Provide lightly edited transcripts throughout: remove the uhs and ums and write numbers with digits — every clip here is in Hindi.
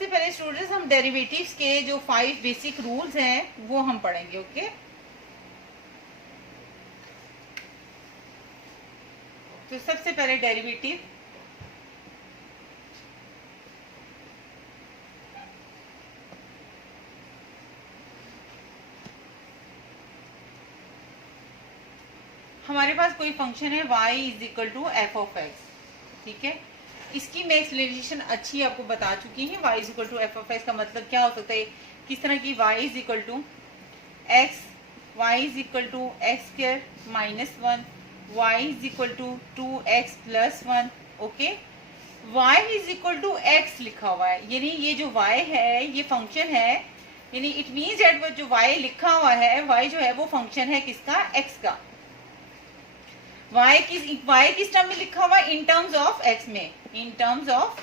सबसे पहले स्टूडेंट्स हम डेरिवेटिव्स के जो 5 बेसिक रूल्स हैं वो हम पढ़ेंगे। ओके, तो सबसे पहले डेरिवेटिव, हमारे पास कोई फंक्शन है y is equal to F of X. ठीक है, इसकी मैं एक्सप्लेनेशन अच्छी आपको बता चुकी हूँ। y is equal to F of x का मतलब क्या हो सकता है, किस तरह की y is equal to x, y is equal to x square minus 1, वाई is equal to 2x plus 1। Okay, y is equal to x लिखा हुआ है, यानी ये जो y है ये फंक्शन है, यानी इट मीन्स दैट वो जो y लिखा हुआ है, y जो है वो फंक्शन है किसका, x का। y किस टर्म में लिखा हुआ है, इन टर्म्स ऑफ x में, इन टर्म्स ऑफ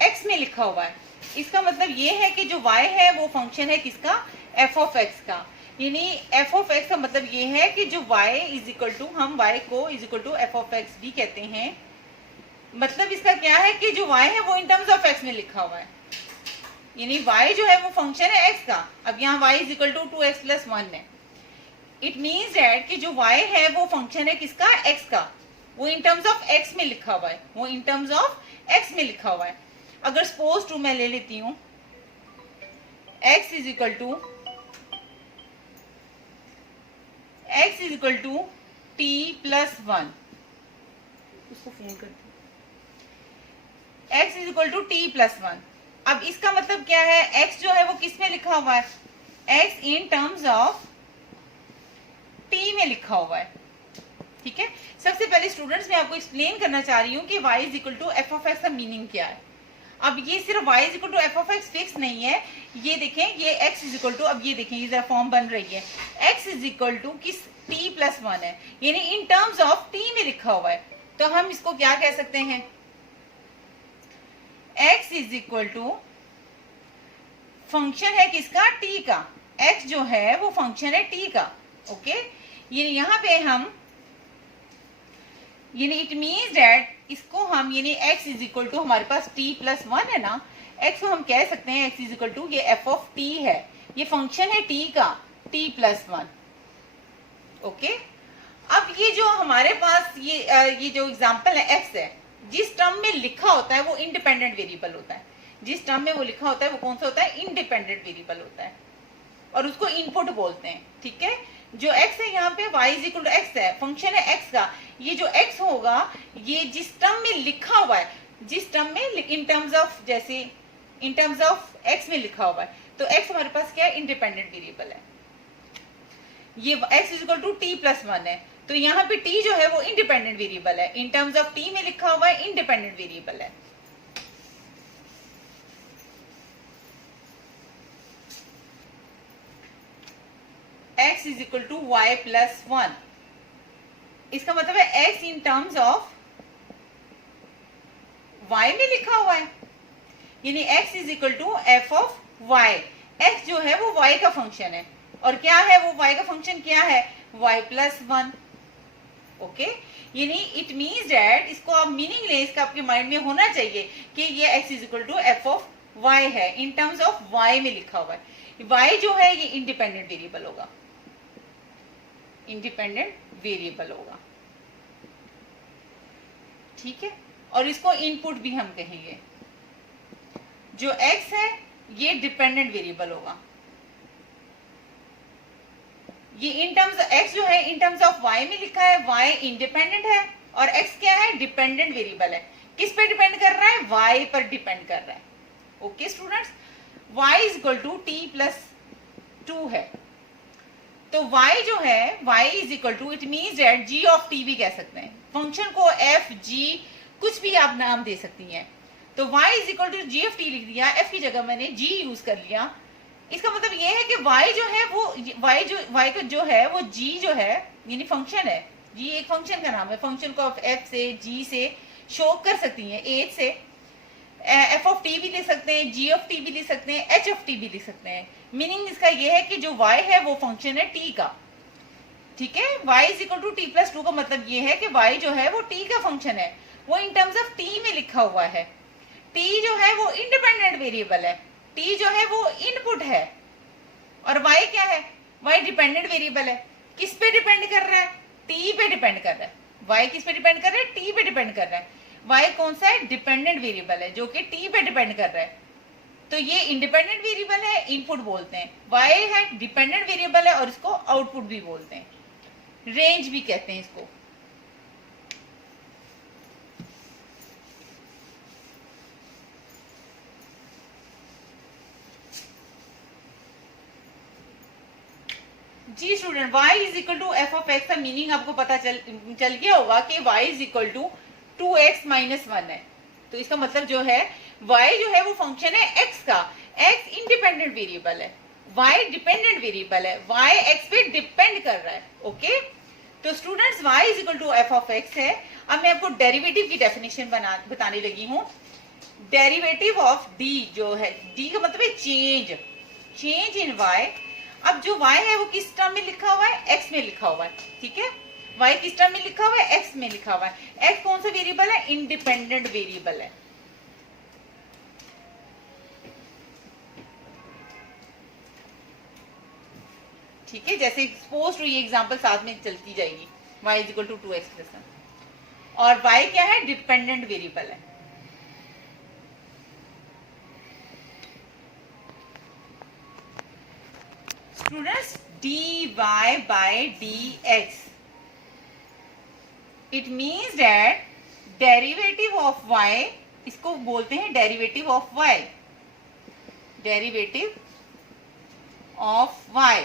x में लिखा हुआ है। इसका मतलब ये है कि जो y है वो फंक्शन है किसका, f ऑफ x का। यानी f ऑफ x का मतलब ये है कि जो y इज इक्वल टू, हम y को is equal to f of x भी कहते हैं। मतलब इसका क्या है कि जो y है वो इन टर्म्स ऑफ x में लिखा हुआ है, यानी y जो है वो फंक्शन है x का। अब यहाँ y is equal to 2x plus 1 है, इट मीन्स दैट कि जो y है वो फंक्शन है किसका, x का, वो इन टर्म्स ऑफ x में लिखा हुआ है, वो इन टर्म्स ऑफ x में लिखा हुआ है। अगर सपोज टू मैं ले लेती हूं x is equal to t plus 1, उसको फोन करती हूं, x is equal to t plus 1। अब इसका मतलब क्या है, x जो है वो किस में लिखा हुआ है, x in terms of t में लिखा हुआ है। ठीक है, सबसे पहले स्टूडेंट्स मैं आपको एक्सप्लेन करना चाह रही हूँ कि y is equal to F of x का मीनिंग क्या है। अब ये सिर्फ y is equal to F of x fix नहीं है, ये देखें ये x इज इक्वल टू, अब ये देखें ये जरा फॉर्म बन रही है, x इज इक्वल टू किस, t प्लस 1 है, यानी इन टर्म्स ऑफ t में लिखा हुआ है। तो हम इसको क्या कह सकते हैं, x is equal to function है किसका, t का, x जो है वो फंक्शन है t का। ओके, ये यहाँ पे हम, यानी इट मीन्स दैट इसको हम, यानी x इज इक्वल टू, हमारे पास t प्लस 1 है ना, x को हम कह सकते हैं x इज इक्वल टू ये f ऑफ t है, ये फंक्शन है t का, t प्लस 1। ओके, अब ये जो हमारे पास ये जो एग्जांपल है x है, जिस टर्म में लिखा होता है वो इंडिपेंडेंट वेरिएबल होता है, जिस टर्म में वो लिखा होता है वो कौन सा होता है, इंडिपेंडेंट वेरिएबल होता है, और उसको इनपुट बोलते हैं। ठीक है, जो x है यहाँ पे y is equal to x है, फंक्शन है x का, ये जो x होगा ये जिस टर्म में लिखा हुआ है, जिस टर्म में इन टर्म्स ऑफ, जैसे इन टर्म्स ऑफ x में लिखा हुआ है, तो x हमारे पास क्या है, इंडिपेंडेंट वेरिएबल है, ये x is equal to t plus 1 है, तो यहाँ पे t जो है वो इंडिपेंडेंट वेरिएबल है, इन टर्म्स ऑफ t में लिखा हुआ है, इंडिपेंडेंट वेरिएबल है। x is equal to y plus 1, इसका मतलब है x in terms of y में लिखा हुआ है, यानी x is equal to F of y। x जो है वो y का फंक्शन है, और क्या है वो y का फंक्शन क्या है, y प्लस 1। ओके, यानी इट मीन्स दैट, इसको आप मीनिंग ले, इसका आपके माइंड में होना चाहिए कि ये x is equal to F of y है, इन टर्म्स ऑफ y में लिखा हुआ है। y जो है ये इंडिपेंडेंट वेरिएबल होगा, इंडिपेंडेंट वेरिएबल होगा। ठीक है, और इसको इनपुट भी हम कहेंगे, जो x है ये डिपेंडेंट वेरिएबल होगा, ये इन टर्म्स, x जो है इन टर्म्स ऑफ y में लिखा है, y इंडिपेंडेंट है, और x क्या है, डिपेंडेंट वेरिएबल है। किस पे डिपेंड कर रहा है, y पर डिपेंड कर रहा है। Okay students, y is equal to t plus 2 है, तो y जो है, y is equal to, it means that g of t भी कह सकते हैं, फंक्शन को f g कुछ भी आप नाम दे सकती हैं। तो y is equal to g of t लिख दिया, f की जगह मैंने g यूज कर लिया। इसका मतलब ये है कि y जो है वो, y का जो है वो g जो है, यानी फंक्शन है, g एक फंक्शन का नाम है, फंक्शन को आप f से g से शो कर सकती हैं, h से f ऑफ t भी लिख सकते हैं, g ऑफ t भी लिख सकते हैं, h ऑफ t भी लिख सकते हैं। मीनिंग इसका ये है कि जो y है वो फंक्शन है t का। ठीक है, y is equal to t plus 2 का मतलब ये है कि y जो है वो t का फंक्शन है, वो इन टर्म्स ऑफ t में लिखा हुआ है। टी जो है वो इंडिपेंडेंट वेरिएबल है, टी जो है वो इनपुट है, और वाई क्या है, वाई डिपेंडेंट वेरिएबल है। किस पे डिपेंड कर रहा है, टी पे डिपेंड कर रहा है। वाई किस पे डिपेंड कर रहा है, टी पे डिपेंड कर रहा है। वाई कौन सा है, डिपेंडेंट वेरिएबल है जो कि टी पे डिपेंड कर रहा है। तो ये इंडिपेंडेंट वेरिएबल है, इनपुट बोलते हैं। वाई है डिपेंडेंट वेरिएबल है और इसको आउटपुट भी बोलते हैं, रेंज भी कहते हैं इसको। जी student, y is equal to F of x का मीनिंग आपको पता चल गया होगा कि y is equal to 2x minus 1 है। तो इसका मतलब जो है y जो है वो फंक्शन है x का, x इंडिपेंडेंट वेरिएबल है, y डिपेंडेंट वेरिएबल है, y x पे डिपेंड कर रहा है। ओके, तो students y is equal to F of x है। अब मैं आपको डेरिवेटिव की डेफिनेशन बताने लगी हूँ। डेरिवेटिव ऑफ d जो है, d का मतलब है चेंज इन y। अब जो y है वो किस टर्म में लिखा हुआ है, x में लिखा हुआ है, ठीक है। y किस टर्म में लिखा हुआ है, x में लिखा हुआ है। x कौन सा वेरिएबल है, इंडिपेंडेंट वेरिएबल है। ठीक है, जैसे सपोज टू ये एग्जांपल साथ में चलती जाएगी, y is equal to 2x plus 1, और y क्या है, डिपेंडेंट वेरिएबल है। Students, dy by dx, it means that derivative of y, इसको बोलते हैं derivative of y, derivative of y,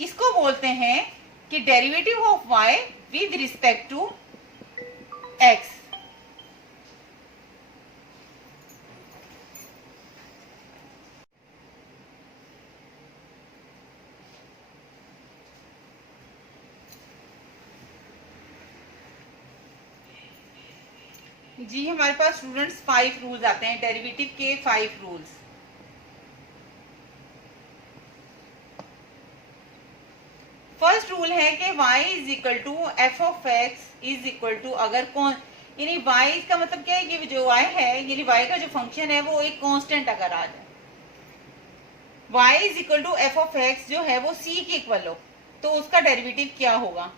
इसको बोलते हैं कि derivative of y with respect to x। जी, हमारे पास स्टूडेंट्स 5 रूल्स आते हैं, डेरिवेटिव के 5 रूल्स। फर्स्ट रूल है कि y is equal to F of x is equal to, अगर कौन यानी y का मतलब क्या है कि जो y है यानी y का जो फंक्शन है वो एक कांस्टेंट अगर आ जाए, y is equal to F of x जो है वो c के इक्वल हो, तो उसका डेरिवेटिव क्या होगा।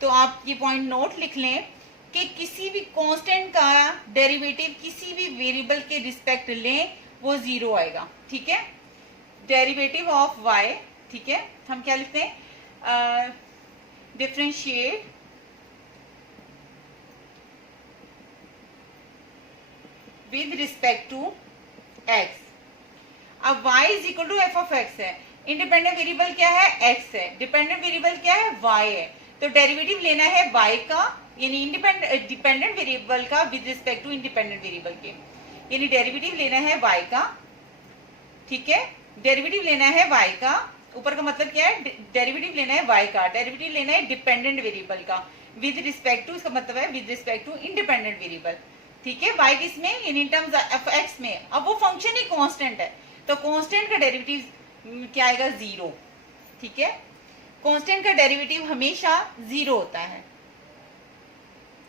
तो आप ये पॉइंट नोट लिख लें कि किसी भी कांस्टेंट का डेरिवेटिव किसी भी वेरिएबल के रिस्पेक्ट लें वो 0 आएगा, ठीक है। डेरिवेटिव ऑफ y, ठीक है, हम क्या लिखते हैं, differentiate with respect to x। अब y is equal to F of x है, इंडिपेंडेंट वेरिएबल क्या है, x है, डिपेंडेंट वेरिएबल क्या है, y है। तो डेरिवेटिव लेना है y का यानी डिपेंडेंट वेरिएबल का with respect to independent variable के, यानी डेरिवेटिव लेना है y का, ठीक है। डेरिवेटिव लेना है y का, ऊपर का मतलब क्या है, डेरिवेटिव लेना है y का, डेरिवेटिव लेना है डिपेंडेंट वेरिएबल का विद रिस्पेक्ट टू, इसका मतलब है with respect to independent variable, ठीक है। y किस में, यानी इन टर्म्स ऑफ x में। अब वो फंक्शन ही कांस्टेंट है, तो कांस्टेंट का डेरिवेटिव क्या आएगा, 0, ठीक है। कांस्टेंट का डेरिवेटिव हमेशा 0 होता है,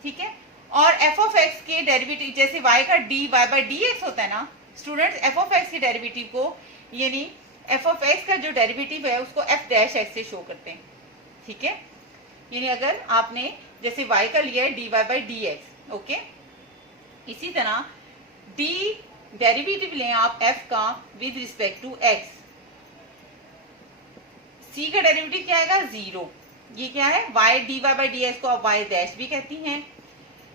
ठीक है। और एफ ऑफ एक्स के डेरिवेटिव जैसे y का dy बाय dx होता है ना स्टूडेंट्स, एफ ऑफ एक्स के डेरिवेटिव को यानी एफ ऑफ एक्स का जो डेरिवेटिव है उसको एफ डैश एक्स से शो करते हैं, ठीक है। यानी अगर आपने जैसे y का लिया है dy बाय dx, ओके, इसी तरह d डेरिवेटिव लें आप f का with respect to x, c का डेरिवेटिव क्या आएगा, 0। ये क्या है, y dy बाय dx को आप y डैश भी कहती हैं।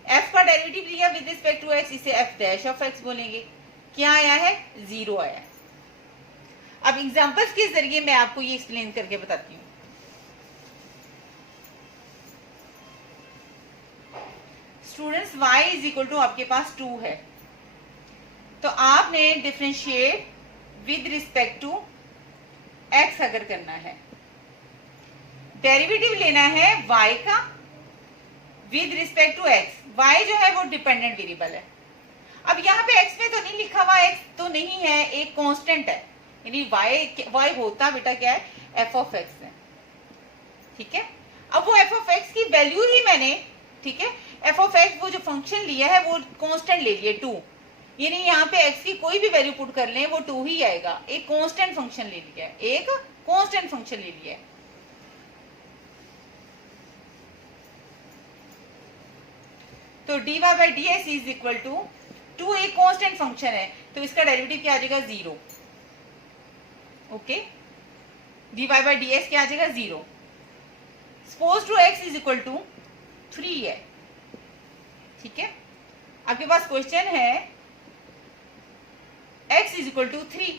f का डेरिवेटिव लिया विद रिस्पेक्ट टू x, इसे f डैश ऑफ x बोलेंगे। क्या आया है, 0 आया है। अब एग्जांपल्स के जरिए मैं आपको ये एक्सप्लेन करके बताती हूँ। Students, y is equal to आपके पास 2 है, तो आपने differentiate with respect to x अगर करना है, डेरिवेटिव लेना है y का with respect to x। y जो है वो डिपेंडेंट वेरिएबल है। अब यहाँ पे x में तो नहीं लिखा हुआ, x तो नहीं है, एक कांस्टेंट है, यानी y होता बेटा क्या है, f ऑफ x है, ठीक है। अब वो f ऑफ x की वैल्यू ही मैंने, ठीक है, एफ ऑफ एक्स वो जो फंक्शन लिया है वो कांस्टेंट ले लिए 2, यानी यहाँ पे एक्स की कोई भी वैल्यू पुट कर लें वो 2 ही आएगा। एक कांस्टेंट फंक्शन ले लिया है, एक कांस्टेंट फंक्शन ले लिया है। तो dy by d s is equal to 2 एक कांस्टेंट फंक्शन है तो इसका डेरिवेटिव क्या आ जाएगा 0। Okay, dy by d s क्या आ जाएगा 0। Suppose to x is equal to 3 है, ठीक है। आपके पास क्वेश्चन है x इज इक्वल टू 3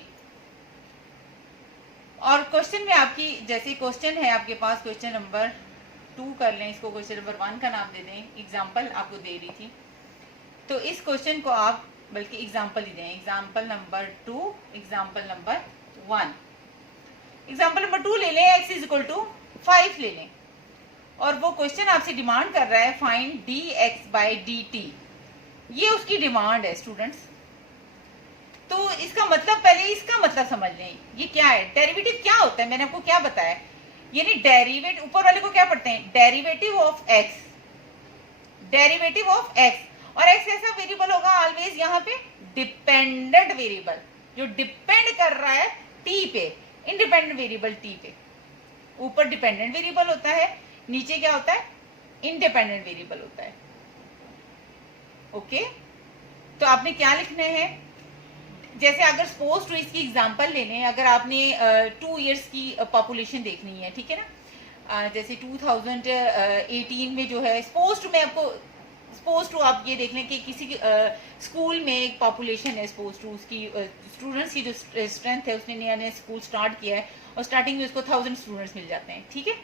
और क्वेश्चन में आपकी जैसे क्वेश्चन है आपके पास क्वेश्चन नंबर 2 कर लें, इसको क्वेश्चन नंबर 1 का नाम दे दें, एग्जाम्पल आपको दे रही थी तो इस क्वेश्चन को आप बल्कि एग्जाम्पल ही दें, example number 2, example number 1। Example number 2 ले लें, x इज इक्वल टू 5 ले लें और वो क्वेश्चन आपसे डिमांड कर रहा है फाइंड dx बाई dt, ये उसकी डिमांड है स्टूडेंट्स। तो इसका मतलब पहले इसका मतलब समझ लें, ये क्या है, डेरिवेटिव क्या होता है, मैंने आपको क्या बताया, यानी डेरिवेटिव ऊपर वाले को क्या पढ़ते हैं, derivative of x, derivative of x और x ऐसा वेरिएबल होगा ऑलवेज यहाँ पे डिपेंडेंट वेरिएबल जो डिपेंड कर रहा है t पे, इंडिपेंडेंट वेरिएबल t पे। ऊपर डिपेंडेंट वेरिएबल होता है, नीचे क्या होता है, इंडिपेंडेंट वेरिएबल होता है। ओके, तो आपने क्या लिखना है, जैसे अगर सपोज टू इसकी एग्जांपल ले लें, अगर आपने 2 इयर्स की पॉपुलेशन देखनी है, ठीक है ना, जैसे 2018 में जो है सपोज टू, मैं आपको सपोज टू आप ये देख लें कि किसी स्कूल में एक पॉपुलेशन है, सपोज टू उसकी स्टूडेंट्स की जो स्ट्रेंथ है, उसने नया नया स्कूल स्टार्ट किया है और स्टार्टिंग में उसको 1000 स्टूडेंट्स मिल जाते हैं, ठीक है।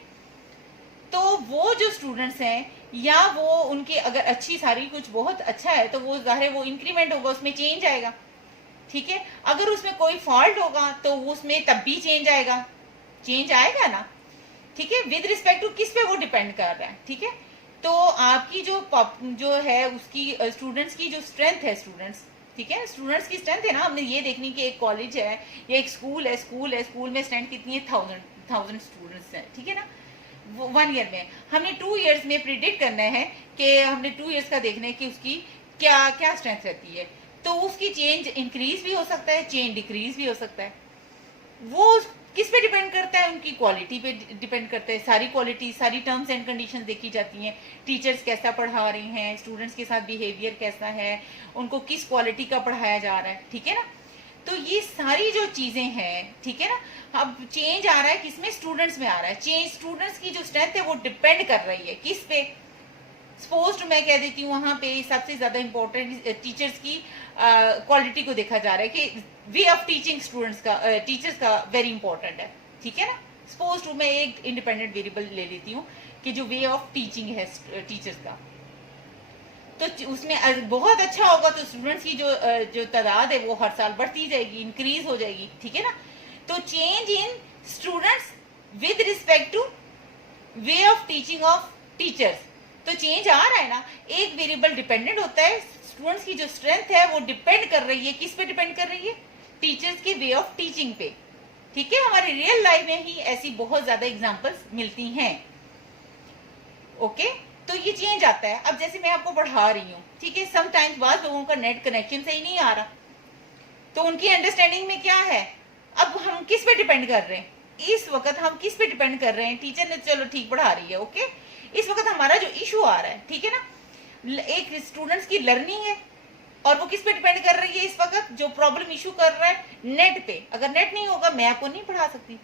तो वो जो स्टूडेंट्स हैं या वो उनकी अगर अच्छी सारी कुछ बहुत अच्छा है तो वो ज़ाहिर है वो इंक्रीमेंट होगा, उसमें चेंज आएगा, ठीक है। अगर उसमें कोई फॉल्ट होगा तो उसमें तब भी चेंज आएगा, चेंज आएगा ना, ठीक है। विद रिस्पेक्ट टू किस पे वो डिपेंड कर रहा है, ठीक है। तो आपकी जो है उसकी स्टूडेंट्स की जो स्ट्रेंथ है, स्टूडेंट्स, ठीक है, स्टूडेंट्स की स्ट्रेंथ है ना, हमने ये देखनी कि एक कॉलेज है या एक स्कूल है, स्कूल में स्ट्रेंथ कितनी है, 1000 स्टूडेंट्स है, ठीक है ना। 1 ईयर में हमने 2 इयर्स में प्रिडिक्ट करना है कि हमने 2 इयर्स का देखना है कि उसकी क्या क्या स्ट्रेंथ रहती है। तो उसकी चेंज इंक्रीज भी हो सकता है, चेंज डिक्रीज भी हो सकता है। वो किस पे डिपेंड करता है, उनकी क्वालिटी पे डिपेंड करता है। सारी क्वालिटी, सारी टर्म्स एंड कंडीशन देखी जाती हैं, टीचर्स कैसा पढ़ा रहे हैं, स्टूडेंट्स के साथ बिहेवियर कैसा है, उनको किस क्वालिटी का पढ़ाया जा रहा है, ठीक है ना। तो ये सारी जो चीजें हैं, ठीक है ना। अब चेंज आ रहा है किसमें, स्टूडेंट्स में आ रहा है चेंज। स्टूडेंट्स की जो स्ट्रेंथ है वो डिपेंड कर रही है किस पे, सपोज मैं कह देती हूँ वहां पे सबसे ज्यादा इंपॉर्टेंट टीचर्स की क्वालिटी को देखा जा रहा है कि वे ऑफ टीचिंग स्टूडेंट्स का, टीचर्स का वेरी इंपॉर्टेंट है, ठीक है ना। सपोज टू मैं एक इंडिपेंडेंट वेरिएबल ले लेती हूँ कि जो वे ऑफ टीचिंग है टीचर्स का, तो उसमें बहुत अच्छा होगा तो स्टूडेंट्स की जो तादाद है वो हर साल बढ़ती जाएगी, इंक्रीज हो जाएगी, ठीक है ना। तो change in students with respect two way of teaching of teachers, तो चेंज आ रहा है ना। एक वेरिएबल डिपेंडेंट होता है, स्टूडेंट्स की जो स्ट्रेंथ है वो डिपेंड कर रही है किस पे डिपेंड कर रही है, टीचर्स के वे ऑफ टीचिंग पे, ठीक है। हमारी रियल लाइफ में ही ऐसी बहुत ज्यादा एग्जांपल्स मिलती हैं। ओके, तो ये चेंज आता है। अब जैसे मैं आपको पढ़ा रही हूँ, ठीक है, समटाइम्स बाद लोगों का नेट कनेक्शन सही नहीं आ रहा, तो उनकी अंडरस्टैंडिंग में क्या है, अब हम किस पे डिपेंड कर रहे हैं, इस वक्त हम किस पे डिपेंड कर रहे हैं, टीचर ने चलो ठीक पढ़ा रही है, ओके, इस वक्त हमारा जो इशू आ रहा है, ठीक है ना, एक स्टूडेंट्स की लर्निंग है और वो किस पे डिपेंड कर रही है, इस वक्त जो प्रॉब्लम इशू कर रहा है नेट पे। अगर नेट नहीं होगा मैं आपको नहीं पढ़ा सकती।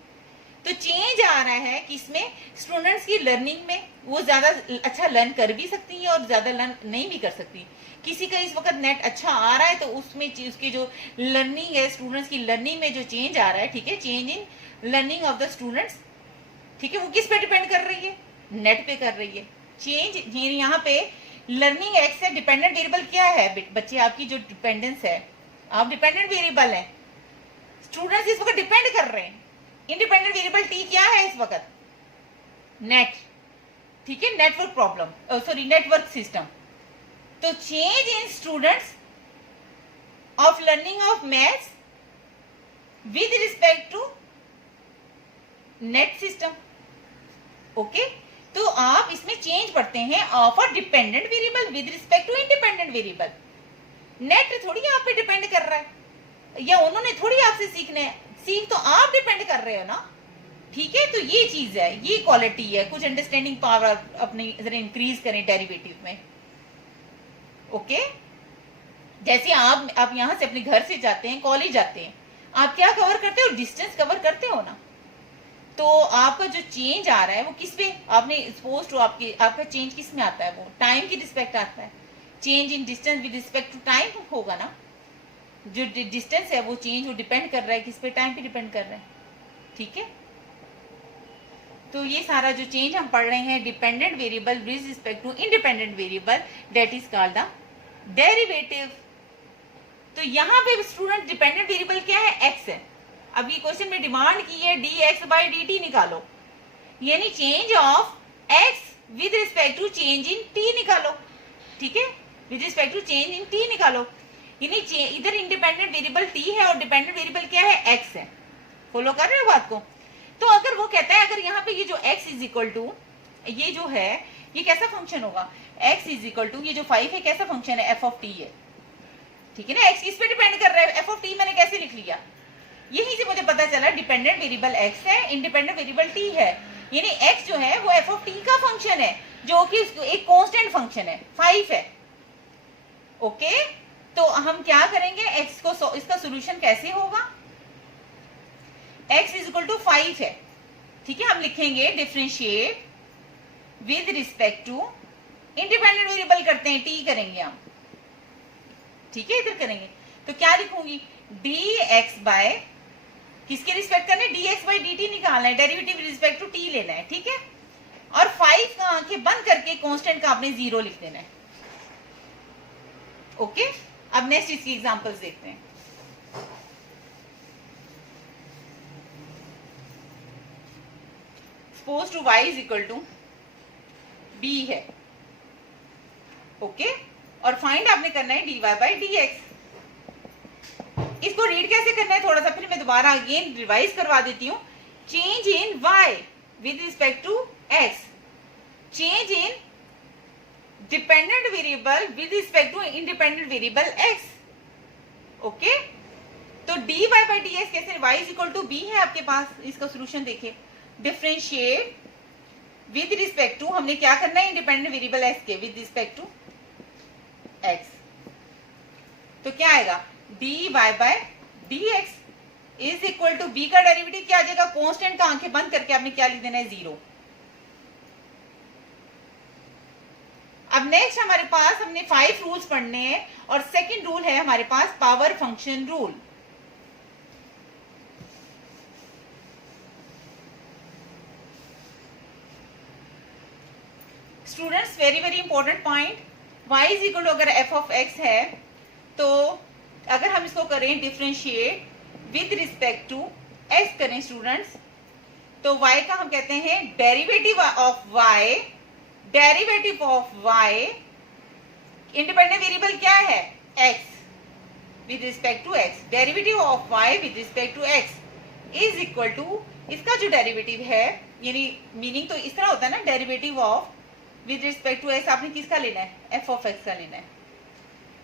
तो चेंज आ रहा है कि इसमें स्टूडेंट्स की लर्निंग में वो ज्यादा अच्छा लर्न कर भी सकती है और ज्यादा लर्न नहीं भी कर सकती। किसी का इस वक्त नेट अच्छा आ रहा है तो उसमें उसकी जो लर्निंग है, स्टूडेंट्स की लर्निंग में जो चेंज आ रहा है, ठीक है, change in learning of the students, ठीक है, वो किस पे डिपेंड कर रही है, नेट पे कर रही है। चेंज यहाँ पे लर्निंग एक्स से डिपेंडेंट वेरिएबल क्या है बच्चे, आपकी जो डिपेंडेंस है, आप डिपेंडेंट वेरिएबल है, स्टूडेंट्स इस वक्त डिपेंड कर रहे हैं। इंडिपेंडेंट वेरिएबल टी क्या है इस वक्त, नेट, ठीक है, network problem, sorry network system. तो change in students of learning of maths with respect to net system, okay. तो आप इसमें चेंज पढ़ते हैं of a dependent variable with respect to independent variable. Net थोड़ी आप पे डिपेंड कर रहा है या उन्होंने थोड़ी आपसे सीखना है, सीख तो आप डिपेंड कर रहे हो ना। ठीक है, तो ये चीज है, ये क्वालिटी है। कुछ अंडरस्टैंडिंग पावर अपनी जरा इंक्रीज करें डेरिवेटिव में। ओके, जैसे आप यहां से अपने घर से जाते हैं, कॉलेज जाते हैं, आप क्या कवर करते हो? डिस्टेंस कवर करते हो ना। तो आपका जो चेंज आ रहा है वो किस पे, आपने सपोज टू आपका चेंज किस में आता है? वो टाइम की रिस्पेक्ट आता है। Change in distance with respect to time होगा ना। जो डिस्टेंस है वो चेंज वो डिपेंड कर रहा है किस पे? टाइम पे डिपेंड कर रहा है। ठीक है, तो ये सारा जो चेंज हम पढ़ रहे हैं dependent variable with respect to independent variable, that is called the derivative. तो यहाँ पे स्टूडेंट डिपेंडेंट वेरिएबल क्या है? एक्स है। अब ये क्वेश्चन में डिमांड की है dx by dt निकालो, यानी change of x with respect to change in t निकालो। ठीक है, with respect to change in t निकालो, यानी इधर इंडिपेंडेंट वेरिएबल t है और डिपेंडेंट वेरिएबल क्या है? x है। फॉलो कर रहे हो बात को? तो अगर वो कहता है, अगर यहाँ पे ये जो x इज इक्वल टू, ये जो है ये कैसा फंक्शन होगा? x इज इक्वल टू ये जो 5 है कैसा फंक्शन है? f ऑफ t है। ठीक है ना, x किस पे डिपेंड कर रहा है? f ऑफ t मैंने कैसे लिख लिया? यहीं से मुझे पता चला डिपेंडेंट वेरिएबल x है, इंडिपेंडेंट वेरिएबल t है, यानी x जो है वो f ऑफ t का फंक्शन है, जो कि एक कांस्टेंट फंक्शन है, 5 है। ओके, तो हम क्या करेंगे? x को इसका सॉल्यूशन कैसे होगा? x इज इक्वल टू 5 है। ठीक है, हम लिखेंगे differentiate with respect to independent variable करते हैं, t करेंगे हम। ठीक है, इधर करेंगे तो क्या लिखूंगी? dx बाय किसके रिस्पेक्ट करना है? dx बाय dt निकालना है, डेरिवेटिव रिस्पेक्ट टू t लेना है। ठीक है, और 5 का आंखें बंद करके कांस्टेंट का आपने 0 लिख देना है। ओके, अब नेक्स्ट इसकी एग्जांपल्स देखते हैं। Suppose to y is equal to b है। ओके, और फाइंड आपने करना है dy बाय dx। इसको रीड कैसे करना है? थोड़ा सा फिर मैं दोबारा अगेन रिवाइज करवा देती हूँ। Change in y with respect to x, change in dependent variable with respect to independent variable x। Okay, तो dy बाय dx कैसे? y is equal to b है आपके पास, इसका सोल्यूशन देखिए। डिफरेंशिएट विद रिस्पेक्ट टू, हमने क्या करना है? इंडिपेंडेंट वेरिएबल x के विद रिस्पेक्ट टू x। तो क्या आएगा? dy by dx is equal to b का डेरिवेटिव क्या आ जाएगा? कांस्टेंट का आंखें बंद करके आपने क्या लिख देना है? 0। अब नेक्स्ट हमारे पास हमने 5 रूल्स पढ़ने हैं और सेकंड रूल है हमारे पास power function rule. Students, very important point, y is equal to अगर f ऑफ x है तो अगर हम इसको करें differentiate with respect to x करें स्टूडेंट्स, तो y का हम कहते हैं derivative of y, derivative of y, independent variable क्या है? x with respect to x, derivative of y with respect to x is equal to, इसका जो डेरिवेटिव है, यानी मीनिंग तो इस तरह होता है ना, derivative of with respect to x आपने किसका लेना है? f ऑफ x का लेना है।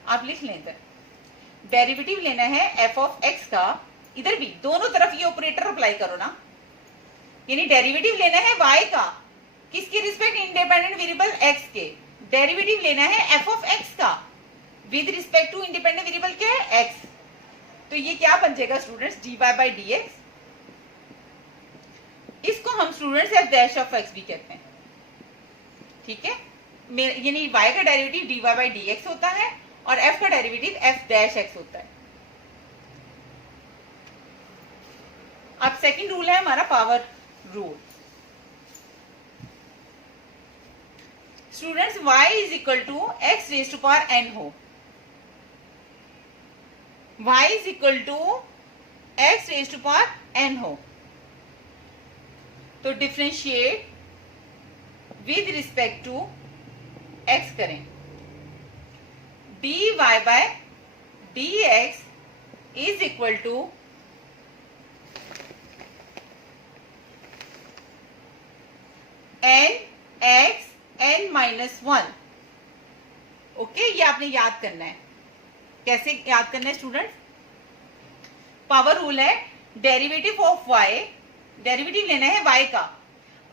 आप लिख लें, इधर डेरिवेटिव लेना है f ऑफ x का, इधर भी दोनों तरफ ये ऑपरेटर अप्लाई करो ना, यानी डेरिवेटिव लेना है y का, किसके रिस्पेक्ट? इंडिपेंडेंट वेरिएबल x के। डेरिवेटिव लेना है f ऑफ x का with respect to independent variable क्या है? x। तो ये क्या बन जाएगा स्टूडेंट्स? dy by dx। इसको हम students f dash of x भी कहते हैं। ठीक है, यानी y का डेरिवेटिव dy बाय dx होता है और f का डेरिवेटिव f डैश x होता है। अब सेकंड रूल है हमारा power rule. Students, y is equal to x raise to power n हो, y is equal to x raise to power n हो, तो differentiate with respect to x करें, dy by dx is equal to n x n minus one. Okay, ये आपने याद करना है। कैसे याद करना है स्टूडेंट? पावर रूल है, डेरिवेटिव ऑफ वाई, डेरिवेटिव लेना है वाई का।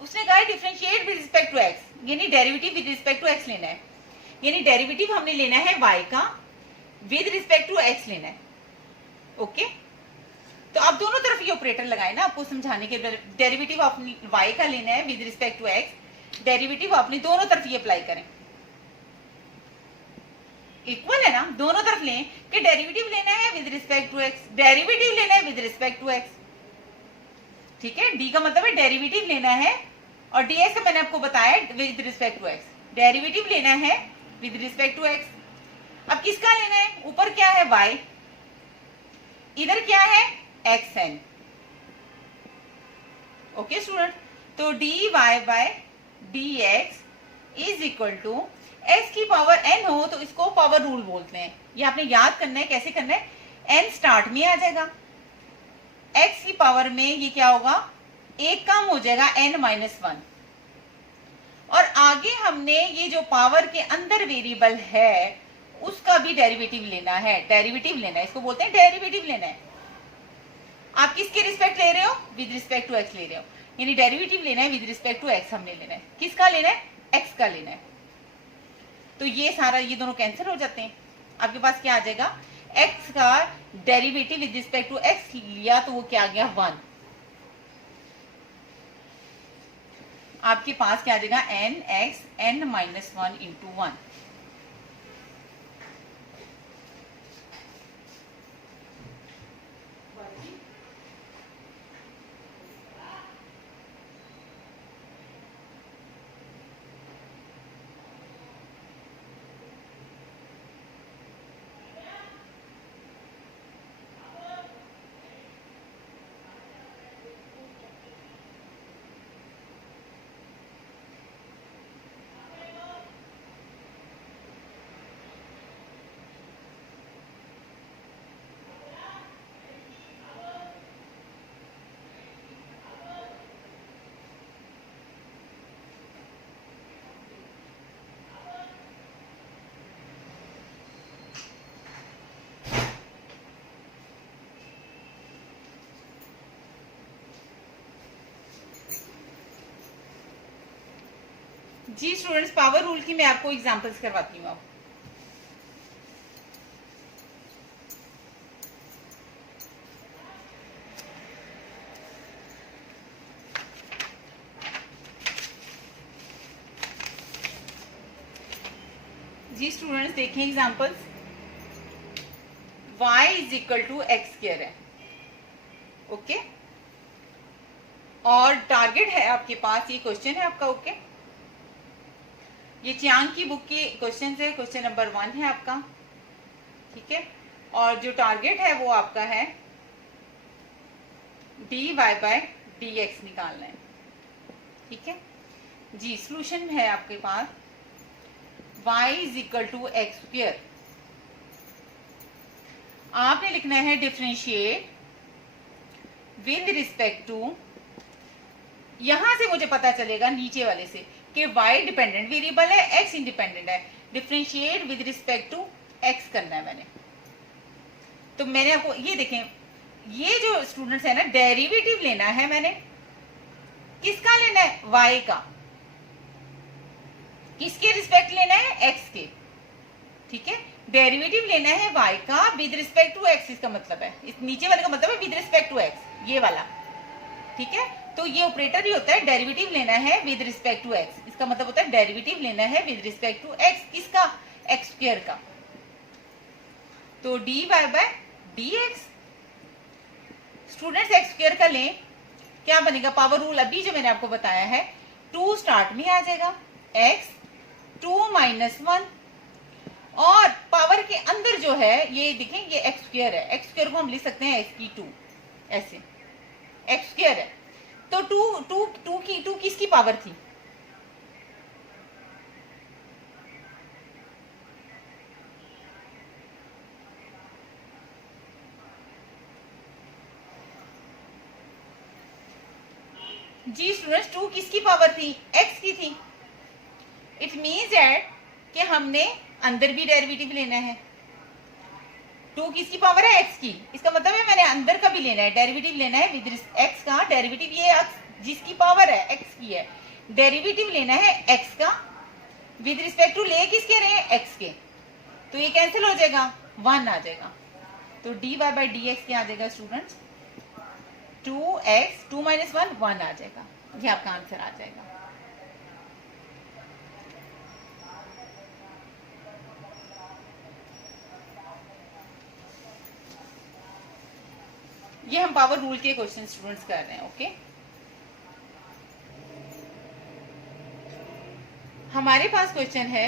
उसने कहा है differentiate with respect to x, यानी derivative with respect to x लेना है, यानी डेरिवेटिव हमने लेना है वाई का, विद रिस्पेक्ट टू एक्स लेना है। ओके, तो आप दोनों तरफ ये ऑपरेटर लगाए ना आपको समझाने के। डेरिवेटिव आपने वाई का लेना है with respect to x, derivative आपने दोनों तरफ ये अप्लाई करें। इक्वल है ना, दोनों तरफ लें कि डेरिवेटिव लेना है with respect to x, derivative लेना है विद रिस्पेक्ट टू एक्स। ठीक है, डी का मतलब है डेरिवेटिव लेना है, और डीएक्स मैंने आपको बताया with respect to x, derivative लेना है विद रिस्पेक्ट टू एक्स। अब किसका लेना है? ऊपर क्या है? वाई, इधर क्या है? X n. ओके स्टूडेंट, तो d y by d x is equal to x की पावर एन हो तो इसको पावर रूल बोलते हैं। ये आपने याद करना है। कैसे करना है? एन स्टार्ट में आ जाएगा, एक्स की पावर में ये क्या होगा? एक कम हो जाएगा एन माइनस वन, और आगे हमने ये जो पावर के अंदर वेरिएबल है उसका भी डेरिवेटिव लेना है। डेरिवेटिव लेना है, इसको बोलते हैं डेरिवेटिव लेना है। आप किसके रिस्पेक्ट ले रहे हो? विद रिस्पेक्ट टू एक्स ले रहे हो, यानी डेरिवेटिव लेना है विद रिस्पेक्ट टू एक्स हमने लेना है। किसका लेना है? एक्स का लेना है। तो ये सारा, ये दोनों कैंसिल हो जाते हैं। आपके पास क्या आ जाएगा? एक्स का derivative with respect to x लिया तो वो क्या आ गया? वन। आपके पास क्या आ जाएगा? N x n minus one into one. जी स्टूडेंट्स, पावर रूल की मैं आपको एग्जांपल्स करवाती हूँ। जी स्टूडेंट्स देखें examples. y is equal to x square है। ओके, और टारगेट है आपके पास, ये क्वेश्चन है आपका। ओके, ये चियांग की बुक के क्वेश्चन है, क्वेश्चन नंबर 1 है आपका। ठीक है, और जो टारगेट है वो आपका है d y by d x निकालना है। ठीक है जी, सोल्यूशन है आपके पास y is equal to x square. आपने लिखना है डिफरेंशिएट विद रिस्पेक्ट टू, यहां से मुझे पता चलेगा नीचे वाले से कि y डिपेंडेंट वेरिएबल है, x इंडिपेंडेंट है। Differentiate with respect to x करना है मैंने। तो मैंने आपको ये देखें, ये जो स्टूडेंट्स है ना, डेरिवेटिव लेना है मैंने। किसका लेना है? y का। किसके रिस्पेक्ट लेना है? x के। ठीक है, डेरिवेटिव लेना है y का विद रिस्पेक्ट टू x। इसका मतलब है, इस नीचे वाले का मतलब है विद रिस्पेक्ट टू x, ये वाला। ठीक है, तो ये ऑपरेटर ही होता है, डेरिवेटिव लेना है विद रिस्पेक्ट टू x। इसका मतलब होता है डेरिवेटिव लेना है विद रिस्पेक्ट टू x। किसका? x स्क्वायर का। तो d y by d x. Students x square का लें, क्या बनेगा? पावर रूल अभी जो मैंने आपको बताया है, 2 स्टार्ट में आ जाएगा, x 2 माइनस 1, और पावर के अंदर जो है ये देखें, ये एक्स स्क्वायर है। एक्स स्क्वायर को हम लिख सकते हैं x की 2, ऐसे एक्स स्क्वायर है। तो 2 किसकी पावर थी? जी स्टूडेंट्स, 2 किसकी पावर थी? x की थी। इट मीन्स दैट कि हमने अंदर भी डेरिवेटिव लेना है। 2 किसकी पावर है? x की। इसका मतलब है मैंने अंदर का भी लेना है, डेरिवेटिव लेना है विद x का। डेरिवेटिव ये जिसकी पावर है x की है, डेरिवेटिव लेना है x का विद रिस्पेक्ट टू ले किसके रहे हैं? x के। तो ये कैंसिल हो जाएगा, 1 आ जाएगा। तो dy बाई dx क्या आ जाएगा स्टूडेंट्स? 2x, 2 माइनस 1 1 आ जाएगा। ये आपका आंसर आ जाएगा। ये हम पावर रूल के क्वेश्चन स्टूडेंट्स कर रहे हैं। ओके, हमारे पास क्वेश्चन है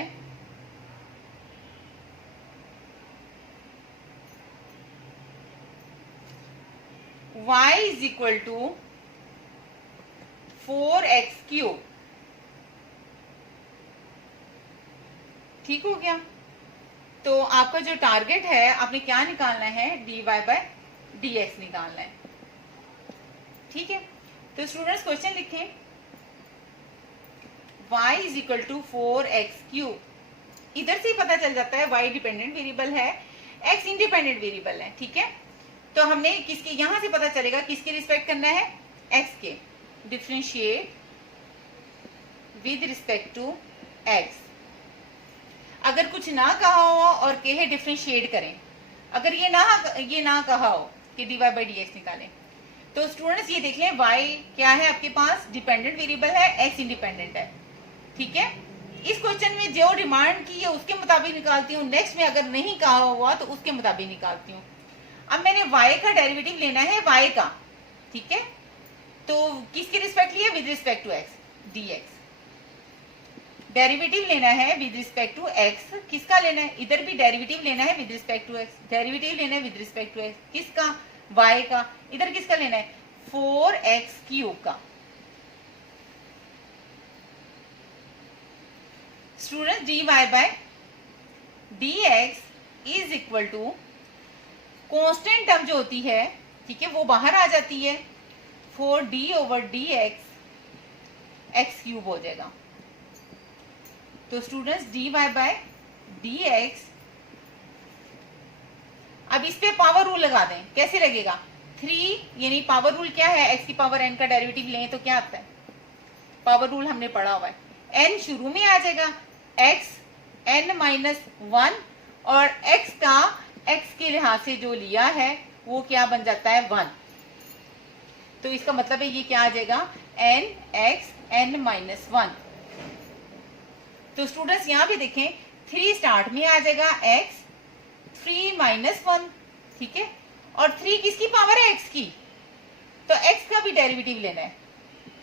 y is equal to 4x cube. ठीक हो गया? तो आपका जो टारगेट है, आपने क्या निकालना है? dy बाय dx निकालना है। ठीक है, तो स्टूडेंट्स क्वेश्चन लिखें, y is equal to 4x cube. इधर से ही पता चल जाता है y डिपेंडेंट वेरिएबल है, x इंडिपेंडेंट वेरिएबल है। ठीक है, तो हमने किसके, यहां से पता चलेगा किसके रिस्पेक्ट करना है? x के। Differentiate with respect to x। अगर कुछ ना कहा हो और कहे डिफरेंशिएट करें, अगर ये ना कहा हो कि dy बाई dx निकालें, तो स्टूडेंट्स ये देख लें y क्या है आपके पास? डिपेंडेंट वेरिएबल है, x इंडिपेंडेंट है। ठीक है, इस क्वेश्चन में जो डिमांड की है उसके मुताबिक निकालती हूँ, नेक्स्ट में अगर नहीं कहा हुआ तो उसके मुताबिक निकालती हूँ। अब मैंने y का डेरिवेटिव लेना है y का। ठीक है, तो किसके रिस्पेक्ट लिया? With respect to x, dx। Derivative लेना है विद रिस्पेक्ट टू x, किसका लेना है? इधर भी डेरिवेटिव लेना है with respect to x, derivative लेना है विद रिस्पेक्ट टू x, किसका? y का। इधर किसका लेना है? 4x क्यूब का। Student dy by dx is equal to constant term जो होती है, ठीक है, वो बाहर आ जाती है, 4d over dx x cube हो जाएगा। तो स्टूडेंट्स dy बाय dx, अब इस पे पावर रूल लगा दें, कैसे लगेगा? 3 यानी पावर रूल क्या है? x की पावर n का डेरिवेटिव लें तो क्या आता है? पावर रूल हमने पढ़ा हुआ है, n शुरू में आ जाएगा, x n माइनस 1 और x का x के लिहाज से जो लिया है वो क्या बन जाता है? 1। तो इसका मतलब है ये क्या आ जाएगा? n x n minus 1। तो स्टूडेंट्स यहां भी देखें, 3 स्टार्ट में आ जाएगा, x 3 माइनस 1। ठीक है, और 3 किसकी पावर है? x की। तो x का भी डेरिवेटिव लेना है,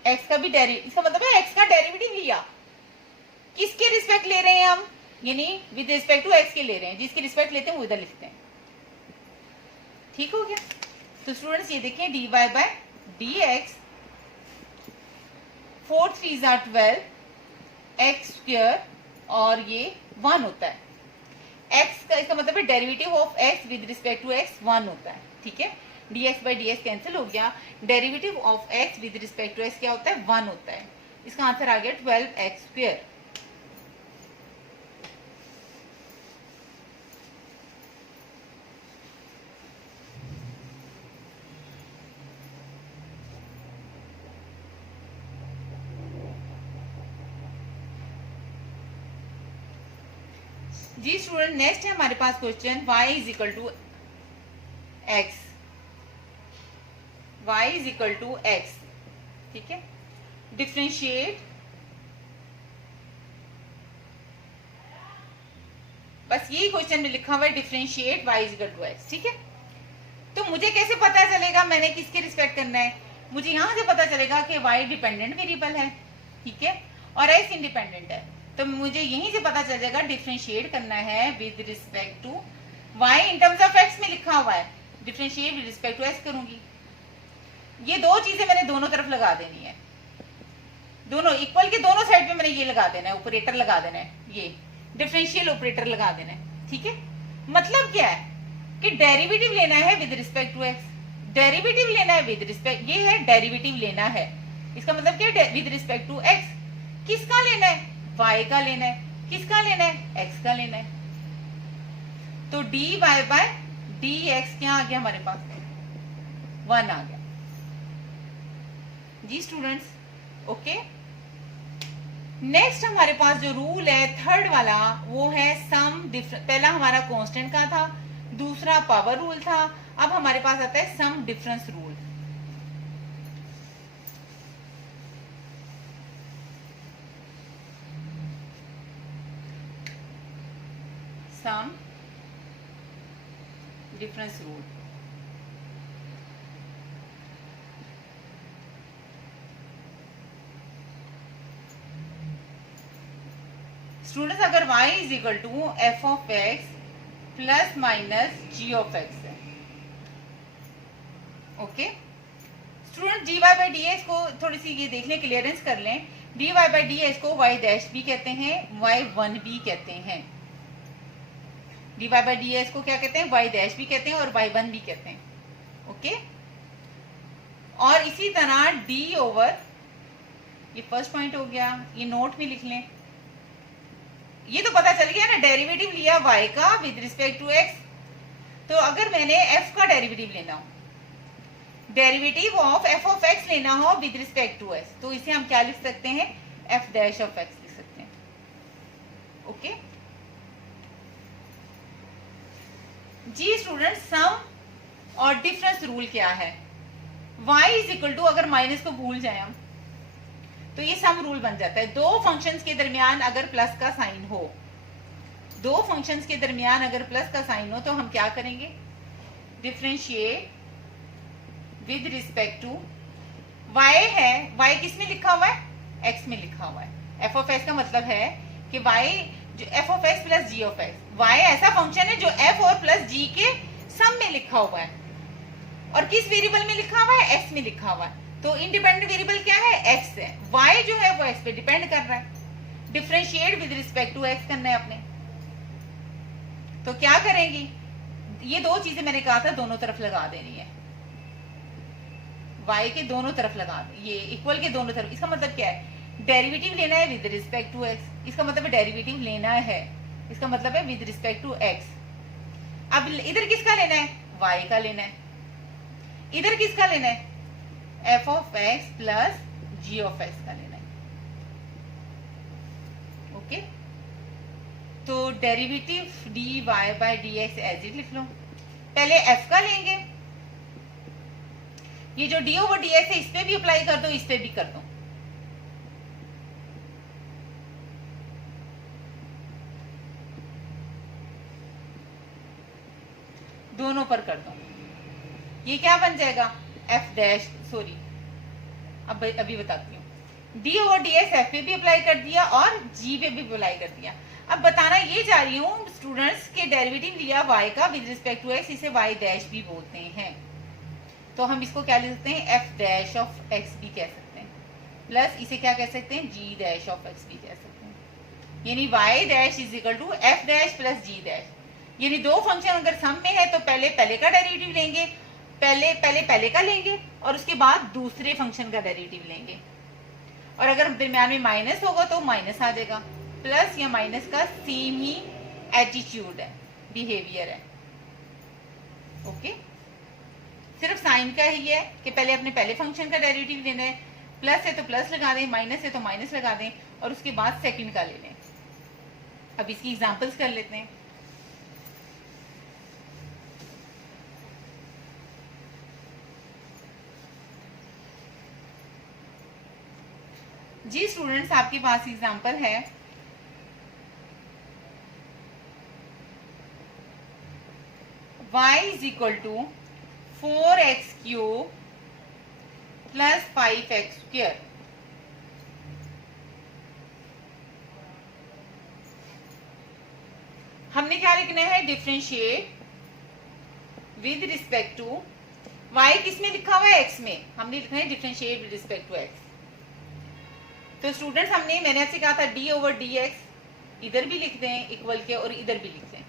x का भी डेरिवेटिव, इसका मतलब है x का डेरिवेटिव लिया। किसके रिस्पेक्ट ले रहे हैं हम? यानी विद रिस्पेक्ट टू x के ले रहे हैं, जिसके रिस्पेक्ट लेते हैं वो इधर लिखते हैं। ठीक हो गया? तो स्टूडेंट्स ये देखें, dy by dx 4 3 12 x square और ये 1 होता है। x का, इसका मतलब है derivative of x with respect to x 1 होता है। ठीक है, dx बाई dx कैंसिल हो गया, derivative of x with respect to x क्या होता है? 1 होता है। इसका आंसर आ गया 12x स्क्वायर। जी स्टूडेंट, नेक्स्ट है हमारे पास question y is equal to x, y is equal to x। ठीक है, डिफरेंशिएट, बस यही क्वेश्चन में लिखा हुआ है, differentiate y is equal to x। ठीक है, तो मुझे कैसे पता चलेगा मैंने किसके रिस्पेक्ट करना है? मुझे यहां से पता चलेगा कि y डिपेंडेंट वेरिएबल है, ठीक है, और x इंडिपेंडेंट है। तो मुझे यहीं से पता चल जाएगा डिफरेंशिएट करना है with respect to y in terms of x में लिखा हुआ है, differentiate with respect to x करूंगी। ये दो चीजें मैंने दोनों तरफ लगा देनी है, दोनों इक्वल के दोनों साइड पे मैंने ये लगा देना है, ऑपरेटर लगा देना है, ये डिफरेंशियल ऑपरेटर लगा देना है। ठीक है, मतलब क्या है कि डेरिवेटिव लेना है with respect to x, derivative लेना है विद रिस्पेक्ट, ये है डेरिवेटिव लेना है, इसका मतलब क्या है? With respect to x। किसका लेना है? y का लेना है, किसका लेना है, x का लेना है। तो dy बाय dx क्या आ गया हमारे पास, 1 आ गया जी स्टूडेंट्स। ओके, नेक्स्ट हमारे पास जो रूल है थर्ड वाला वो है सम डिफरेंस। पहला हमारा कांस्टेंट का था, दूसरा पावर रूल था, अब हमारे पास आता है sum difference rule. Sum difference rule. Students अगर y is equal to F of x plus minus g of x है, okay student, dy by d x को थोड़ी सी ये देख लें, क्लियरेंस कर लें। dy बाई डी एक्स को y डैश भी कहते हैं, y1 भी कहते हैं। dy बाई डी एक्स को क्या कहते हैं, y डैश भी कहते हैं और y1 भी कहते हैं, ओके। और इसी तरह d ओवर, ये फर्स्ट पॉइंट हो गया, ये नोट में लिख लें। ये तो पता चल गया ना, डेरिवेटिव लिया y का विद रिस्पेक्ट टू x। तो अगर मैंने f का डेरिवेटिव लेना हो, derivative of f of x लेना हो विद रिस्पेक्ट टू s, तो इसे हम क्या लिख सकते हैं, f डैश ऑफ x लिख सकते हैं, ओके जी स्टूडेंट। सम और डिफरेंस रूल क्या है, y इज इक्वल टू, अगर माइनस को भूल जाए हम तो ये सम रूल बन जाता है। दो फंक्शंस के दरमियान अगर प्लस का साइन हो, दो फंक्शंस के दरमियान अगर प्लस का साइन हो तो हम क्या करेंगे, differentiate with respect to y है, y किस में लिखा हुआ है, x में लिखा हुआ है। f ऑफ x का मतलब है कि y जो f of x plus g of x, y ऐसा फंक्शन है जो f और प्लस g के सम में लिखा हुआ है और किस वेरिएबल में लिखा हुआ है, x में लिखा हुआ है। तो इंडिपेंडेंट वेरिएबल क्या है, x है, y जो है वो x पे डिपेंड कर रहा है। Differentiate with respect to x करना है अपने, तो क्या करेंगी, ये दो चीजें मैंने कहा था दोनों तरफ लगा देनी है, y के दोनों तरफ लगा दे, ये इक्वल के दोनों तरफ। इसका मतलब क्या है, डेरिवेटिव लेना है विद रिस्पेक्ट टू x, इसका मतलब है डेरिवेटिव लेना है, इसका मतलब है विद रिस्पेक्ट टू x। अब इधर किसका लेना है, y का लेना है, इधर किसका लेना है, f of x plus g of x का लेना है, ओके। तो derivative dy by dx as it लिख लो। पहले f का लेंगे, ये जो d ओवर dx है इस पे भी अप्लाई कर दो, इस पे भी कर दो, दोनों पर कर दो। ये क्या बन जाएगा, f डैश, सॉरी अब अभी बताती हूँ। d ओवर dx f पे भी अप्लाई कर दिया और g पे भी अप्लाई कर दिया। अब बताना ये चाह रही हूँ स्टूडेंट्स के डेरिवेटिव लिया y का विद रिस्पेक्ट टू x, इसे y डैश भी बोलते हैं, तो हम इसको क्या लिख सकते हैं, f डैश ऑफ x भी कह सकते हैं, प्लस इसे क्या कह सकते हैं, g डैश ऑफ x भी कह सकते हैं। यानी y dash is equal to f dash plus g dash. यानी दो फंक्शन अगर सम में है तो पहले का डेरिवेटिव लेंगे, पहले का लेंगे और उसके बाद दूसरे फंक्शन का डेरिवेटिव लेंगे, और अगर दरम्यान में माइनस होगा तो माइनस आ जाएगा। प्लस या माइनस का सेम ही एटीट्यूड है, बिहेवियर है, ओके। सिर्फ साइन का ही है कि पहले अपने पहले फंक्शन का डेरिवेटिव लेना है, प्लस है तो प्लस लगा दें, माइनस है तो माइनस लगा दें और उसके बाद सेकंड का ले लें। अब इसकी एग्जांपल्स कर लेते हैं। जी स्टूडेंट्स, आपके पास एग्जांपल है, y is equal to 4x cube plus 5x square. हमने क्या लिखना है, differentiate with respect to y, किस में लिखा हुआ है, x में, हमने लिखना है differentiate with respect to x। तो स्टूडेंट्स मैंने आपसे कहा था d ओवर dx इधर भी लिख दें इक्वल के और इधर भी लिख दें।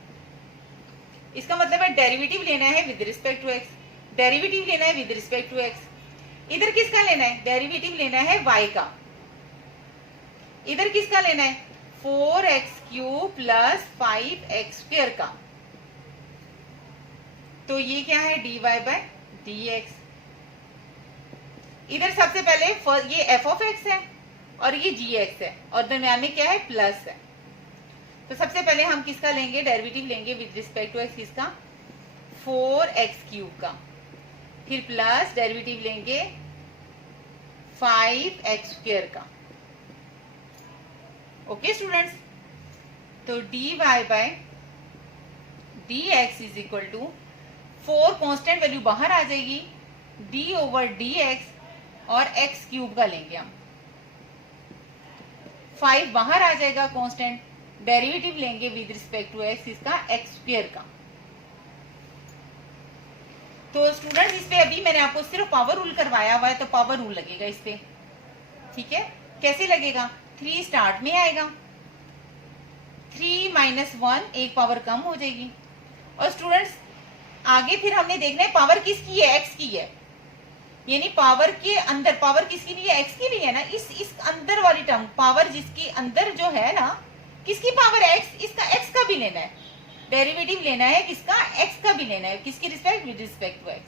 इसका मतलब है डेरिवेटिव लेना है with respect to x, derivative लेना है विद रिस्पेक्ट टू x। इधर किसका लेना है, डेरिवेटिव लेना है y का, इधर किसका लेना है? 4x³ प्लस 5x² का। तो ये क्या है? dy/dx। इधर सबसे पहले ये f(x) है और ये gx है और दरम्यान में क्या है? प्लस है। तो सबसे पहले हम किसका लेंगे? डेरिवेटिव लेंगे विद रिस्पेक्ट टू x किसका? 4x³ का। फिर प्लस डेरिवेटिव लेंगे 5x² का। ओके स्टूडेंट्स, तो dy/dx is equal to 4 constant value बाहर आ जाएगी, d/dx और x³ का लेंगे हम। 5 बाहर आ जाएगा कांस्टेंट, डेरिवेटिव लेंगे विद रिस्पेक्ट टू x इसका x² का। तो स्टूडेंट्स इस पे अभी मैंने आपको सिर्फ पावर रूल करवाया हुआ है, तो पावर रूल लगेगा इस पे। ठीक है, कैसे लगेगा? 3 स्टार्ट में आएगा, 3 - 1 एक पावर कम हो जाएगी। और स्टूडेंट्स आगे फिर हमने देखना है पावर किसकी है? x की है। यानी पावर के अंदर पावर किसकी लिए? x की लिए है ना। इस अंदर वाली टर्म पावर जिसकी अंदर जो है ना, किसकी पावर x? इसका x का भी लेना है, डेरिवेटिव लेना है किसका? x का भी लेना है। किसकी respect? With respect to x।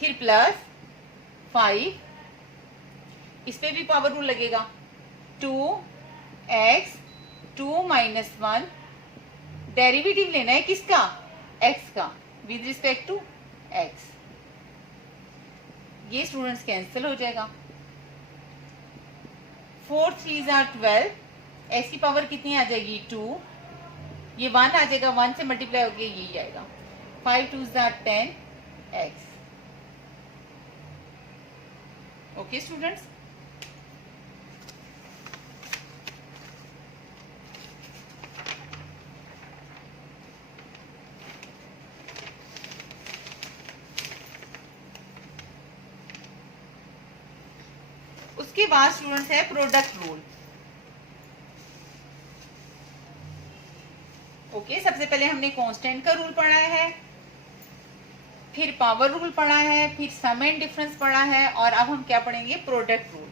फिर प्लस 5, इस पे भी पावर रूल लगेगा, 2x 2 - 1, डेरिवेटिव लेना है किसका? x का विद रिस्पेक्ट टू x। ये स्टूडेंट्स कैंसिल हो जाएगा। 4 3 = 12, x की पावर कितनी आ जाएगी? 2, ये 1 आ जाएगा, 1 से मल्टीप्लाई होकर यही आएगा। 5 2 = 10x। ओके स्टूडेंट्स, उसके बाद स्टूडेंट्स है प्रोडक्ट रूल। ओके, सबसे पहले हमने कांस्टेंट का रूल पढ़ा है, फिर पावर रूल पढ़ा है, फिर सम एंड डिफरेंस पढ़ा है, और अब हम क्या पढ़ेंगे? Product rule.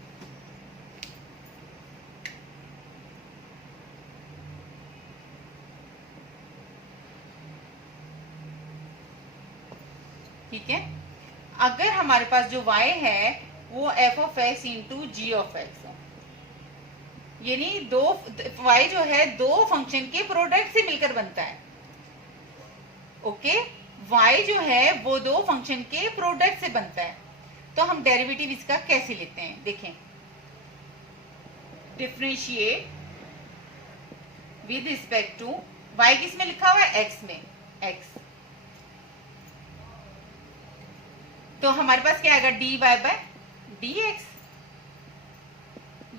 ठीक है, अगर हमारे पास जो y है वो f(x) इंटू g(x) है, यानी दो y जो है दो फंक्शन के प्रोडक्ट से मिलकर बनता है। ओके, y जो है वो दो फंक्शन के प्रोडक्ट से बनता है। तो हम डेरिवेटिव इसका कैसे लेते हैं? देखें, differentiate with respect to y किस में लिखा हुआ है? x में, x। तो हमारे पास क्या आएगा? dy/dx।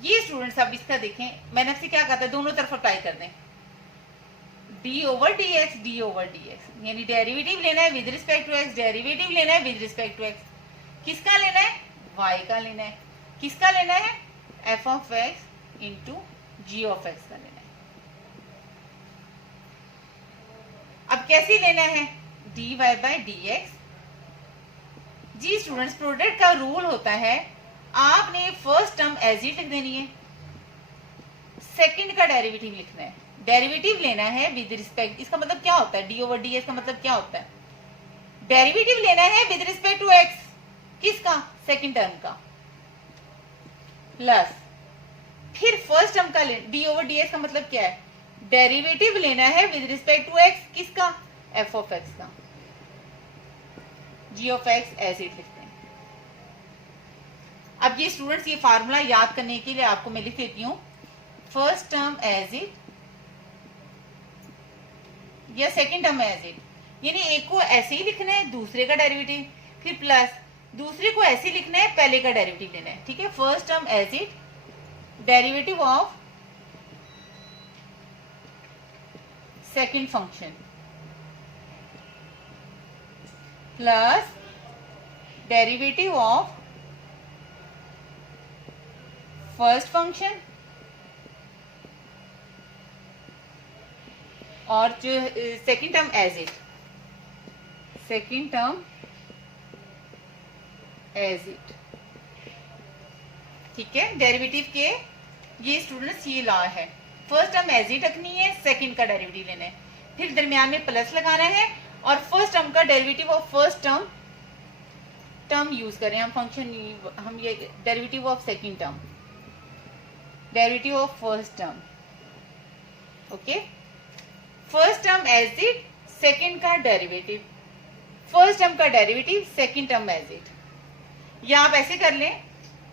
ये स्टूडेंट्स अब इसका देखें, मैंने आपसे क्या कहा था? दोनों तरफ अप्लाई कर दें, d/dx d/dx, यानी डेरिवेटिव लेना है with respect to x, derivative लेना है विद रिस्पेक्ट टू x। किसका लेना है? y का लेना है। किसका लेना है? f(x) इंटू g(x) का लेना है। अब कैसे लेना है? dy/dx। जी स्टूडेंट्स, प्रोडक्ट का रूल होता है, आपने फर्स्ट टर्म एज इट लिख देनी है, सेकंड का डेरिवेटिव लिखना है, डेरिवेटिव लेना है विद रिस्पेक्ट। इसका मतलब क्या होता है? d/dx का मतलब क्या होता है? डेरिवेटिव लेना है विद रिस्पेक्ट टू x, किसका? सेकंड टर्म का, प्लस फिर फर्स्ट टर्म का d/dx का मतलब क्या है? डेरिवेटिव लेना है विद रिस्पेक्ट टू x, किसका? f(x) का, g(x) एज इट लिखते हैं। अब ये स्टूडेंट्स, ये फार्मूला याद करने के लिए आपको मैं लिख देती हूँ, फर्स्ट टर्म एज इट या सेकंड टर्म एज इट, यानी एक को ऐसे ही लिखना है, दूसरे का डेरिवेटिव, फिर प्लस दूसरे को ऐसे लिखना है, पहले का डेरिवेटिव लेना है। ठीक है, first term as it, derivative of second function plus derivative of first function, और जो second term as it, second term as it. ठीक है, डेरिवेटिव के ये स्टूडेंट्स ये लॉ है, फर्स्ट टर्म एज ही रखनी है, सेकंड का डेरिवेटिव लेना है, फिर दरमियान में प्लस लगाना है और फर्स्ट टर्म का derivative of first term use करें हम फंक्शन, हम ये derivative of second term, derivative of first term, okay, first term as it, second का डेरिवेटिव, फर्स्ट टर्म का derivative, second term as it, या आप ऐसे कर लें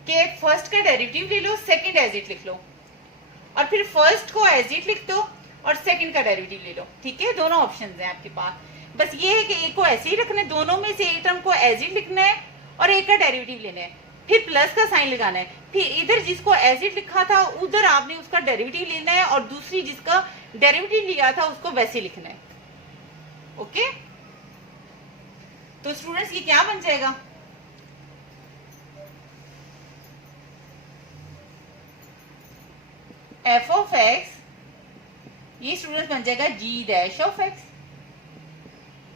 कि फर्स्ट का डेरिवेटिव ले लो, सेकंड एज इट लिख लो, और फिर फर्स्ट को एज इट लिख दो और सेकंड का डेरिवेटिव ले लो, ठीक है, दोनों ऑप्शंस हैं आपके पास, बस ये है कि एक को ऐसे ही रखना है, दोनों में से एक टर्म को एज इट लिखना है और एक का डेरिवेटिव लेना है, फिर प्लस का साइन लगाना है, फिर इधर जिसको एज इट लिखा था उधर आपने उसका डेरिवेटिव लेना है और दूसरी जिसका डेरिवेटिव लिया था उसको वैसे लिखना है, ओके। तो स्टूडेंट्स ये क्या बन जाएगा, एफ ऑफ एक्स, ये स्टूडेंट्स बन जाएगा जी डैश ऑफ एक्स,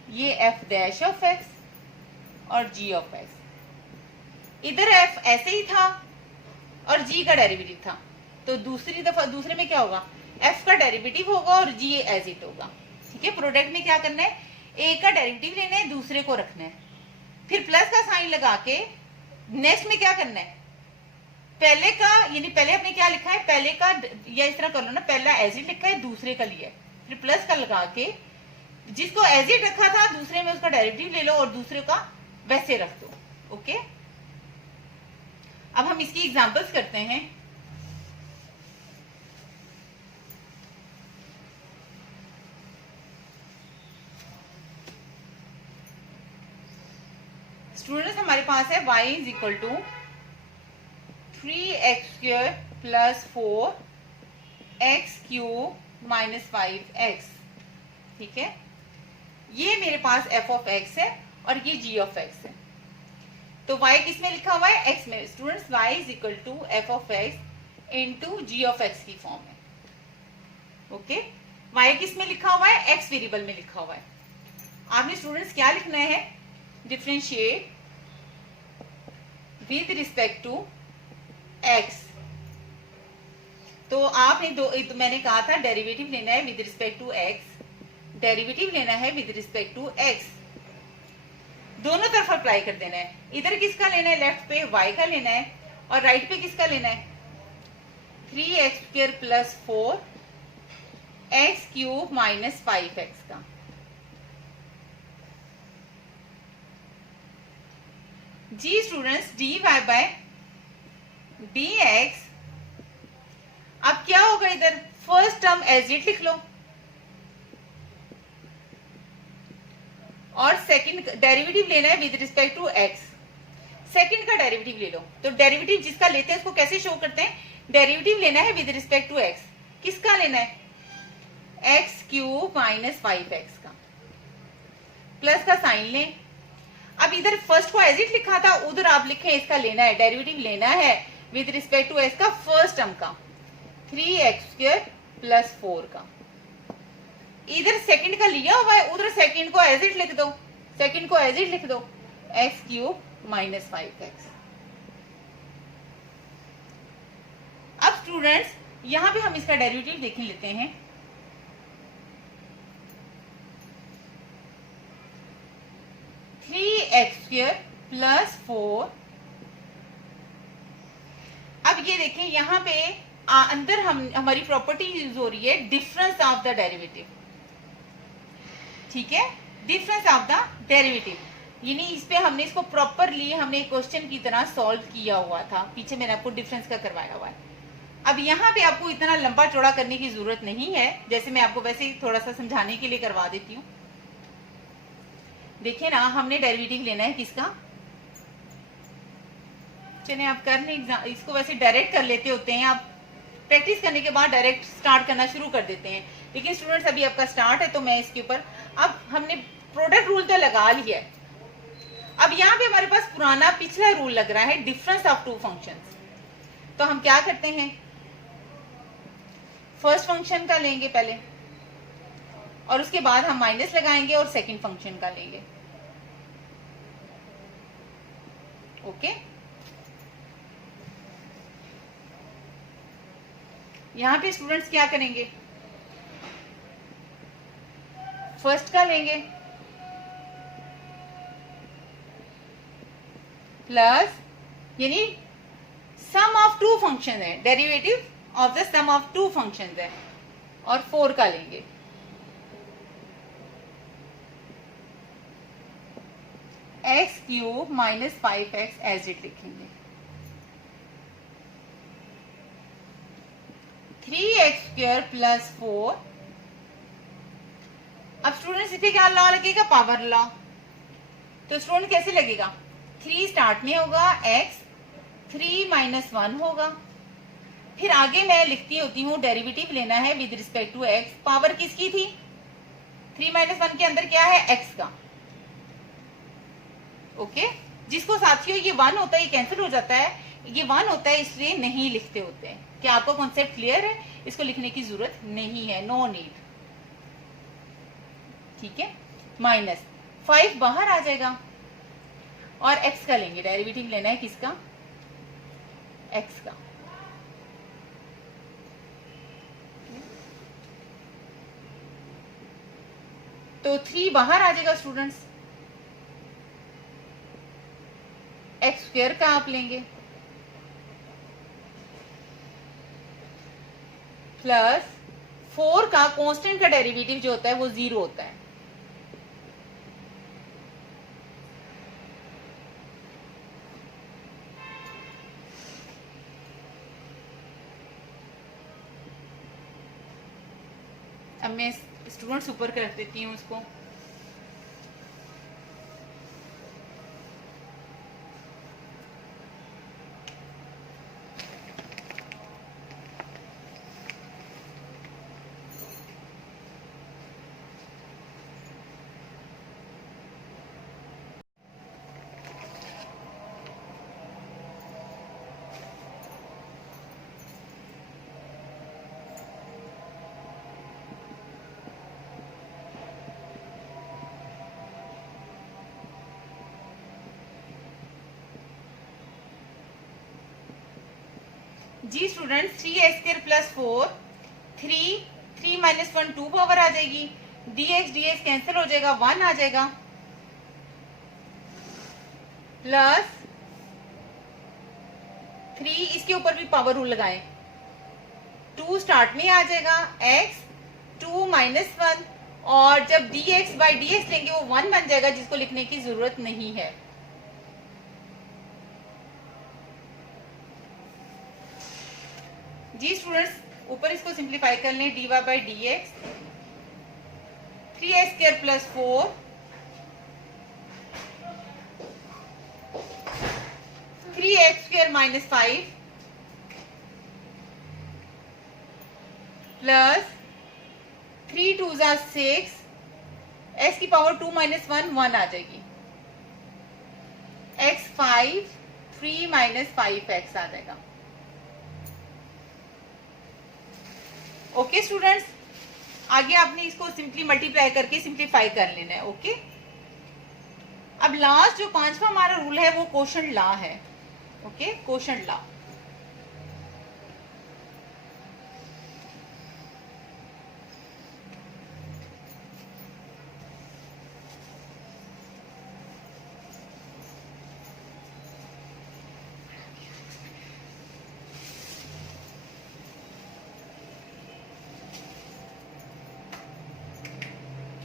ये एफ डैश ऑफ एक्स और जी ऑफ एक्स, इधर एफ ऐसे ही था और जी का डेरिवेटिव था, तो दूसरी दफा दूसरे में क्या होगा, एफ का डेरिवेटिव होगा और जी एज इट होगा, ठीक है। प्रोडक्ट में क्या करना है, एक का डेरिवेटिव लेना है, दूसरे को रखना है, फिर प्लस का साइन लगा के नेक्स्ट में क्या करना है, पहले का यानी पहले आपने क्या लिखा है, पहले का, या इस तरह कर लो ना, पहला एज इट लिखा है, दूसरे का लिया है, फिर प्लस का लगा के जिसको एज इट रखा था दूसरे में उसका डेरिवेटिव ले लो और दूसरे का वैसे रख दो, ओके। अब हम इसकी एग्जांपल्स करते हैं। स्टूडेंट्स हमारे पास है y is equal to 3x² plus 4x³ minus 5x, ठीक है, ये मेरे पास f ऑफ x है और ये g ऑफ x है, तो y किस में लिखा हुआ है, x में, students y is equal to f of x into g of x की फॉर्म है, ओके। y किस में लिखा हुआ है, x वेरिएबल में लिखा हुआ है, आपने स्टूडेंट्स क्या लिखना है, differentiate with respect to x, तो आपने तो मैंने कहा था डेरिवेटिव लेना है with respect to x, derivative लेना है विद रिस्पेक्ट टू x, दोनों तरफ अप्लाई कर देना है, इधर किसका लेना है, लेफ्ट पे y का लेना है और राइट पे किसका लेना है, 3x² plus 4x³ minus 5x का, जी स्टूडेंट्स dy बाय dx, अब क्या होगा, इधर फर्स्ट टर्म एज इट लिख लो और सेकंड डेरिवेटिव लेना है with respect to x, second का डेरिवेटिव ले लो, तो डेरिवेटिव जिसका लेते हैं उसको कैसे शो करते हैं, डेरिवेटिव लेना है विद रिस्पेक्ट टू x, किसका लेना है, x³ माइनस 5x का, प्लस का साइन लें, अब इधर फर्स्ट को एज इट लिखा था उधर आप लिखें इसका लेना है, डेरिवेटिव लेना है विद रिस्पेक्ट टू x का, फर्स्ट टर्म का 3x² प्लस 4 का, इधर सेकंड का लिया हुआ है उधर सेकंड को एज इट लिख दो, सेकंड को एज इट लिख दो, x³ माइनस 5x। अब स्टूडेंट्स यहां पे हम इसका डेरिवेटिव देख लेते हैं, x² प्लस 4, अब ये देखें यहां पे अंदर हमारी प्रॉपर्टी यूज हो रही है डिफरेंस ऑफ द डेरिवेटिव, ठीक है, डिफरेंस ऑफ द डेरिवेटिव, यानी इस पे हमने इसको प्रॉपरली हमने क्वेश्चन की तरह सॉल्व किया हुआ था, पीछे मैंने आपको डिफरेंस का करवाया हुआ है। अब यहाँ पे आपको इतना लंबा चौड़ा करने की जरूरत नहीं है, जैसे मैं आपको वैसे ही थोड़ा सा समझाने के लिए करवा देती हूँ। देखिए ना, हमने डेरिवेटिव लेना है किसका, चलिए आप कर लें, इसको वैसे डायरेक्ट कर लेते होते हैं, आप प्रैक्टिस करने के बाद डायरेक्ट स्टार्ट करना शुरू कर देते हैं, लेकिन स्टूडेंट्स अभी आपका स्टार्ट है तो मैं इसके ऊपर, अब हमने प्रोडक्ट रूल तो लगा लिया है, अब यहाँ पे हमारे पास पुराना पिछला रूल लग रहा है डिफरेंस ऑफ टू फंक्शंस, तो हम क्या करते हैं, फर्स्ट फंक्शन का लेंगे पहले और उसके बाद हम माइनस लगाएंगे और सेकंड फंक्शन का लेंगे, ओके। यहाँ पे स्टूडेंट्स क्या करेंगे, फर्स्ट का लेंगे प्लस, यानी सम ऑफ टू फंक्शन है, derivative of the sum of two function है, और 4 का लेंगे x cube minus 5x as it लिखेंगे, 3x² प्लस 4। अब स्टूडेंट्स इस पे क्या लॉ लगेगा, पावर लॉ। तो स्टूडेंट कैसे लगेगा, 3 स्टार्ट में होगा, x 3 माइनस 1 होगा, फिर आगे मैं लिखती होती हूँ डेरिवेटिव लेना है with respect to x, power किसकी थी, 3 माइनस 1 के अंदर क्या है, x का। ओके, जिसको साथियों ये 1 होता है ये कैंसिल हो जाता है, ये 1 होता है इसलिए नहीं लिखते होते हैं। क्या आपको कॉन्सेप्ट क्लियर है, इसको लिखने की जरूरत नहीं है, नो नीड, ठीक है। माइनस 5 बाहर आ जाएगा और x का लेंगे, डेरिवेटिव लेना है किसका, x का। तो 3 बाहर आ जाएगा स्टूडेंट्स, x² का आप लेंगे प्लस 4 का कांस्टेंट का डेरिवेटिव जो होता है वो 0 होता है, अब मैं स्टूडेंट्स ऊपर कर देती हूँ उसको। जी student 3x² plus 4, 3 minus 1 2 power आ जाएगी, dx कैंसिल हो जाएगा, 1 आ जाएगा, प्लस 3 इसके ऊपर भी पावर रूल लगाएं, 2 स्टार्ट में आ जाएगा, x 2 माइनस 1, और जब dx बाई dx लेंगे वो 1 बन जाएगा, जिसको लिखने की जरूरत नहीं है। जी स्टूडेंट्स ऊपर इसको सिंप्लीफाई कर लें, dy by dx 3x² plus 4 3x² minus 5 plus 3 2 जा 6, x की पावर 2 माइनस 1 1 आ जाएगी, x 5 3 माइनस 5x आ जाएगा। ओके स्टूडेंट्स, आगे आपने इसको सिंपली मल्टीप्लाई करके सिंप्लीफाई कर लेना है। ओके, अब लास्ट जो 5वां हमारा रूल है वो क्वोशंट लॉ है। Okay, quotient law.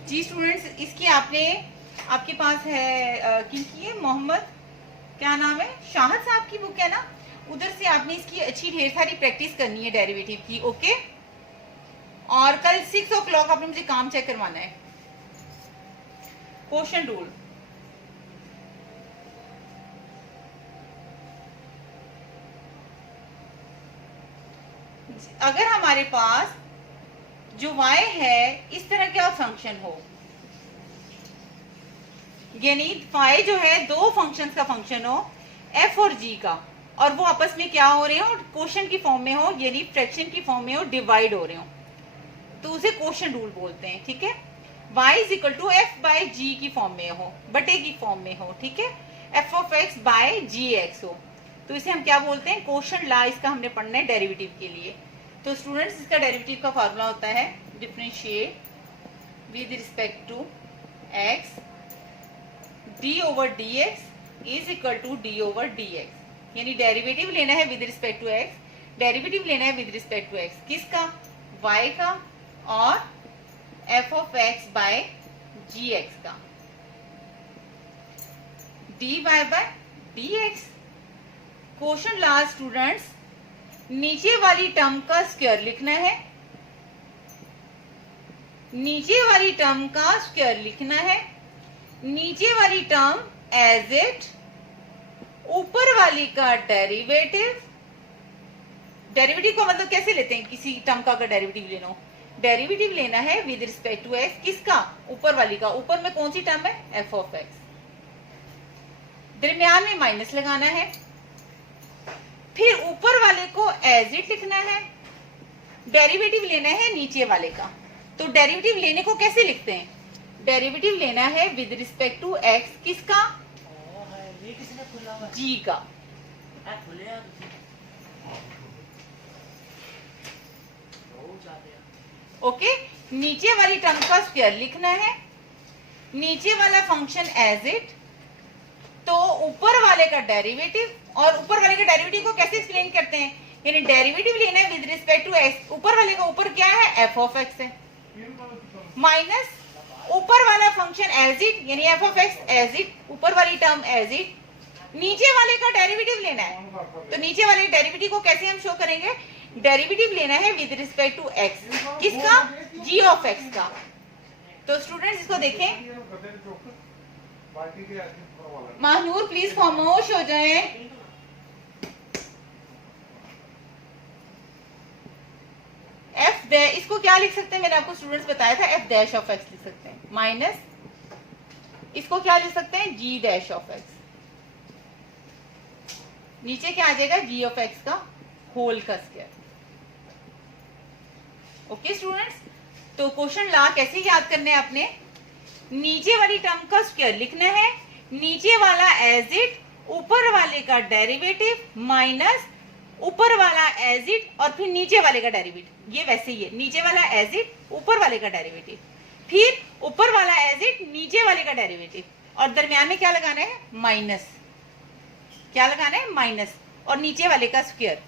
जी स्टूडेंट्स, इसकी आपके पास है किनकी है, मोहम्मद क्या नाम है, शाहद साहब की बुक है ना, उधर से आपने इसकी अच्छी ढेर सारी प्रैक्टिस करनी है डेरिवेटिव की। ओके, और कल 6 o'clock आपने मुझे काम चेक करवाना है, क्वोशंट रूल। अगर हमारे पास जो y है इस तरह का फंक्शन हो, यानी y जो है दो फंक्शंस का फंक्शन हो, f और g का, और वो आपस में क्या हो रहे हो, क्वोशंट की फॉर्म में हो, यानी फ्रैक्शन की फॉर्म में हो, डिवाइड हो रहे हो, तो उसे क्वोशंट रूल बोलते हैं। ठीक है, y is equal to f by g की फॉर्म में हो, बटे की फॉर्म में हो। ठीक है, f of x by g x हो, तो इसे हम क्या बोलते हैं, क्वोशंट लॉ। इसका हमने पढ़ना है डेरिवेटिव के लिए। तो स्टूडेंट्स इसका डेरिवेटिव का फार्मूला होता है differentiate with respect to x d over d x is equal to d over d x, यानी डेरिवेटिव लेना है with respect to x, derivative लेना है विद रिस्पेक्ट टू एक्स किसका, y का और f of x by g x का, dy by dx। Question last students, नीचे वाली टर्म का स्क्वायर लिखना है, नीचे वाली टर्म का स्क्वायर लिखना है, नीचे वाली टर्म एज इट, ऊपर वाली का डेरिवेटिव। डेरिवेटिव का मतलब कैसे लेते हैं, किसी टर्म का अगर डेरिवेटिव लेना हो, डेरिवेटिव लेना है विद रिस्पेक्ट टू एक्स किसका, ऊपर वाली का। ऊपर में कौन सी टर्म है, एफ ऑफ एक्स, दरमियान में माइनस लगाना है, फिर ऊपर वाले को एज इट लिखना है, डेरिवेटिव लेना है नीचे वाले का। तो डेरिवेटिव लेने को कैसे लिखते हैं, डेरिवेटिव लेना है विद रिस्पेक्ट टू एक्स किसका, जी का। ओके, नीचे वाली टर्म का स्क्वायर लिखना है, नीचे वाला फंक्शन एज इट, तो ऊपर वाले का डेरिवेटिव, और ऊपर वाले का डेरिवेटिव को कैसे एक्सप्लेन करते हैं, यानी डेरिवेटिव लेना है विद रिस्पेक्ट टू एक्स, ऊपर वाले का ऊपर क्या है, एफ ऑफ एक्स है, माइनस ऊपर वाला फंक्शन एज इट, यानी f of x as it, ऊपर वाली टर्म एज इट, नीचे वाले का डेरिवेटिव लेना है। तो नीचे वाले डेरिवेटिव को कैसे हम शो करेंगे, डेरिवेटिव लेना है विद रिस्पेक्ट टू एक्स किसका, जी ऑफ एक्स का। तो स्टूडेंट्स इसको देखें, महानूर प्लीज खामोश हो जाएं। एफ डे, इसको क्या लिख सकते हैं, मैंने आपको स्टूडेंट्स बताया था, एफ डैश ऑफ एक्स लिख सकते हैं, माइनस इसको क्या लिख सकते हैं, जी डैश ऑफ एक्स, नीचे क्या आ जाएगा, जी ऑफ एक्स का होल का स्क्वायर। ओके स्टूडेंट्स, तो क्वेश्चन ला कैसे याद करने हैं आपने, नीचे वाली टर्म का स्क्वायर लिखना है, नीचे वाला एज इट, ऊपर वाले का डेरिवेटिव माइनस ऊपर वाला एज इट, और फिर नीचे वाले का डेरिवेटिव। ये वैसे ही है, नीचे वाला एज इट, ऊपर वाले का डेरिवेटिव, फिर ऊपर वाला एज इट, नीचे वाले का डेरिवेटिव, और दरमियान में क्या लगाना है, माइनस, क्या लगाना है, माइनस, और नीचे वाले का स्क्वायर।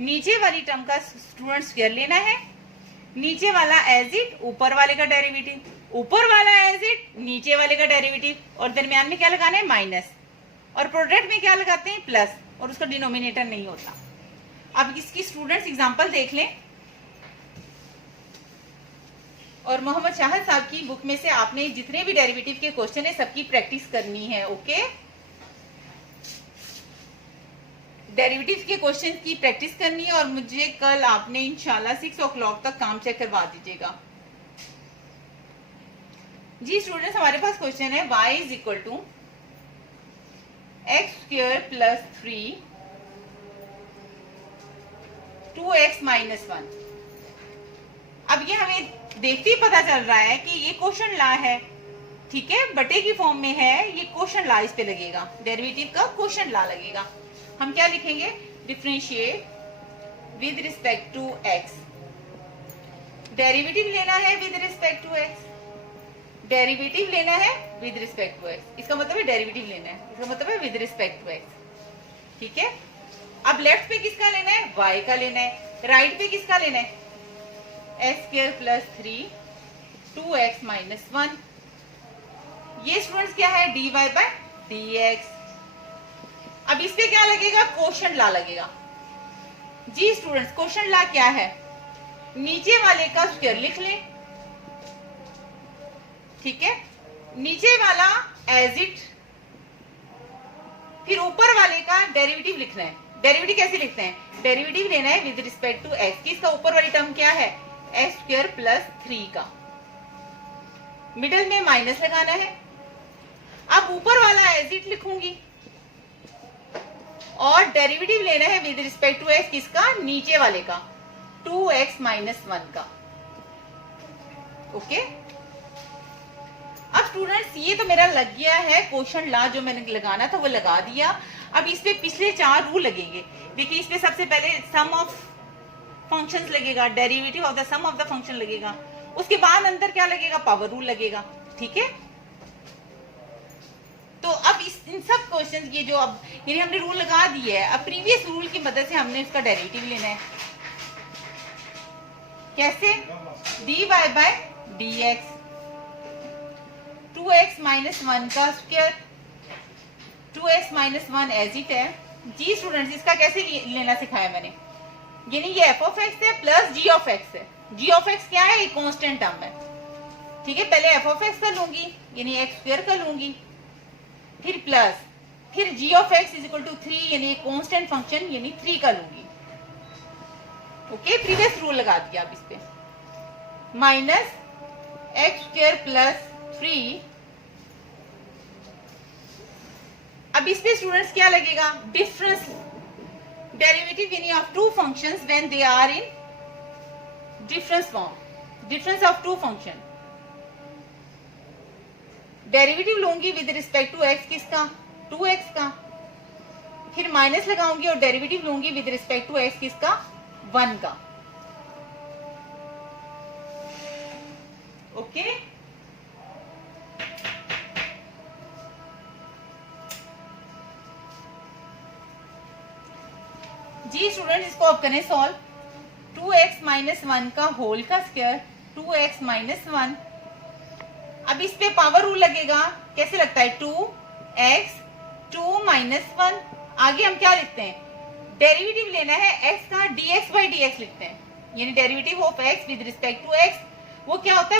नीचे वाली टर्म का स्टूडेंट स्क्वायर लेना है, नीचे वाला एज इट, ऊपर वाले का डेरिवेटिव, ऊपर वाला एज इट, नीचे वाले का डेरिवेटिव, और दरमियान में क्या लगाना है, माइनस, और प्रोडक्ट में क्या लगाते हैं, प्लस, और उसका डिनोमिनेटर नहीं होता। अब इसकी स्टूडेंट्स एग्जांपल देख लें, और मोहम्मद शाहिद साहब की बुक में से आपने जितने भी डेरिवेटिव के क्वेश्चन है सबकी प्रैक्टिस करनी है। ओके, डेरिवेटिव के क्वेश्चन की प्रैक्टिस करनी है, और मुझे कल आपने इंशाल्लाह 6 o'clock तक काम चेक करवा दीजिएगा। जी स्टूडेंट्स, हमारे पास क्वेश्चन है y is equal to x square plus 3 2x minus 1। अब ये हमें देखते ही पता चल रहा है कि ये क्वेश्चन ला है, ठीक है, बटे की फॉर्म में है, ये क्वेश्चन ला इस पे लगेगा, डेरिवेटिव का क्वेश्चन ला लगेगा। हम क्या लिखेंगे, differentiate with respect to x, derivative लेना है with respect to x, derivative लेना है विद रिस्पेक्ट टू एक्स, इसका मतलब है डेरिवेटिव लेना है, इसका मतलब है विद रिस्पेक्ट टू एक्स, ठीक है। अब लेफ्ट पे किसका लेना है, y का लेना है, राइट पे किसका लेना है, x square plus 3 2x minus 1। ये स्टूडेंट्स क्या है, dy बाय dx। अब इस पे क्या लगेगा, क्वोशंट ला लगेगा। जी स्टूडेंट्स, क्वोशंट ला क्या है, नीचे वाले का स्क्वायर लिख लें, ठीक है, नीचे वाला एज इट, फिर ऊपर वाले का डेरिवेटिव लिखना है। डेरिवेटिव कैसे लिखते हैं, डेरिवेटिव लेना है विद रिस्पेक्ट टू एक्स, किसका, ऊपर वाली टर्म क्या है, एक्स स्क्वायर प्लस 3 का, मिडल में माइनस लगाना है। अब ऊपर वाला एज इट लिखूंगी, और डेरिवेटिव लेना है विद रिस्पेक्ट टू एक्स किसका, नीचे वाले का, 2x माइनस 1 का। ओके, अब स्टूडेंट्स ये तो मेरा लग गया है क्वोशंट ला, जो मैंने लगाना था वो लगा दिया। अब इस पे पिछले 4 रूल लगेंगे। देखिए, इस पे सबसे पहले सम ऑफ फंक्शंस लगेगा, derivative of the sum of the function लगेगा, उसके बाद अंदर क्या लगेगा, पावर रूल लगेगा। ठीक है, तो अब इन सब क्वेश्चन ये जो अब यानी हमने रूल लगा दिया है, अब प्रीवियस रूल की मदद से हमने उसका डेरिवेटिव लेना है। कैसे, dy by dx 2x minus 1 का square 2x minus 1 as it है। जी स्टूडेंट्स, इसका कैसे लेना सिखाया मैंने, यानी ये f ऑफ x है प्लस g ऑफ x है। g ऑफ x क्या है, एक कांस्टेंट टर्म है। ठीक है, पहले f ऑफ x का लूंगी यानी x स्क्वायर का लूंगी, फिर प्लस, फिर g of x is equal to 3 यानी एक कांस्टेंट फंक्शन यानी 3 का लूंगी। ओके, प्रीवियस रूल लगा दिया। अब इस पे माइनस एक्स स्क्वायर प्लस 3, अब इस पे स्टूडेंट्स क्या लगेगा, डिफरेंस डेरिवेटिव यानी of two functions when they are in difference form, difference of two function. Derivative लूंगी विद रिस्पेक्ट टू एक्स, किसका, 2x का, फिर माइनस लगाऊंगी और डेरिवेटिव लूंगी विद रिस्पेक्ट टू एक्स, किसका, 1 का। ओके, जी स्टूडेंट, इसको आप करें सॉल्व। 2x माइनस 1 का होल का स्क्वायर 2x माइनस 1, अब इस पे पावर रूल लगेगा, कैसे लगता है, 2x 2 माइनस 1, आगे हम क्या लिखते हैं, डेरिवेटिव लेना है x का, dx बाई dx लिखते हैं, यानी derivative of x with respect to x, वो क्या होता है,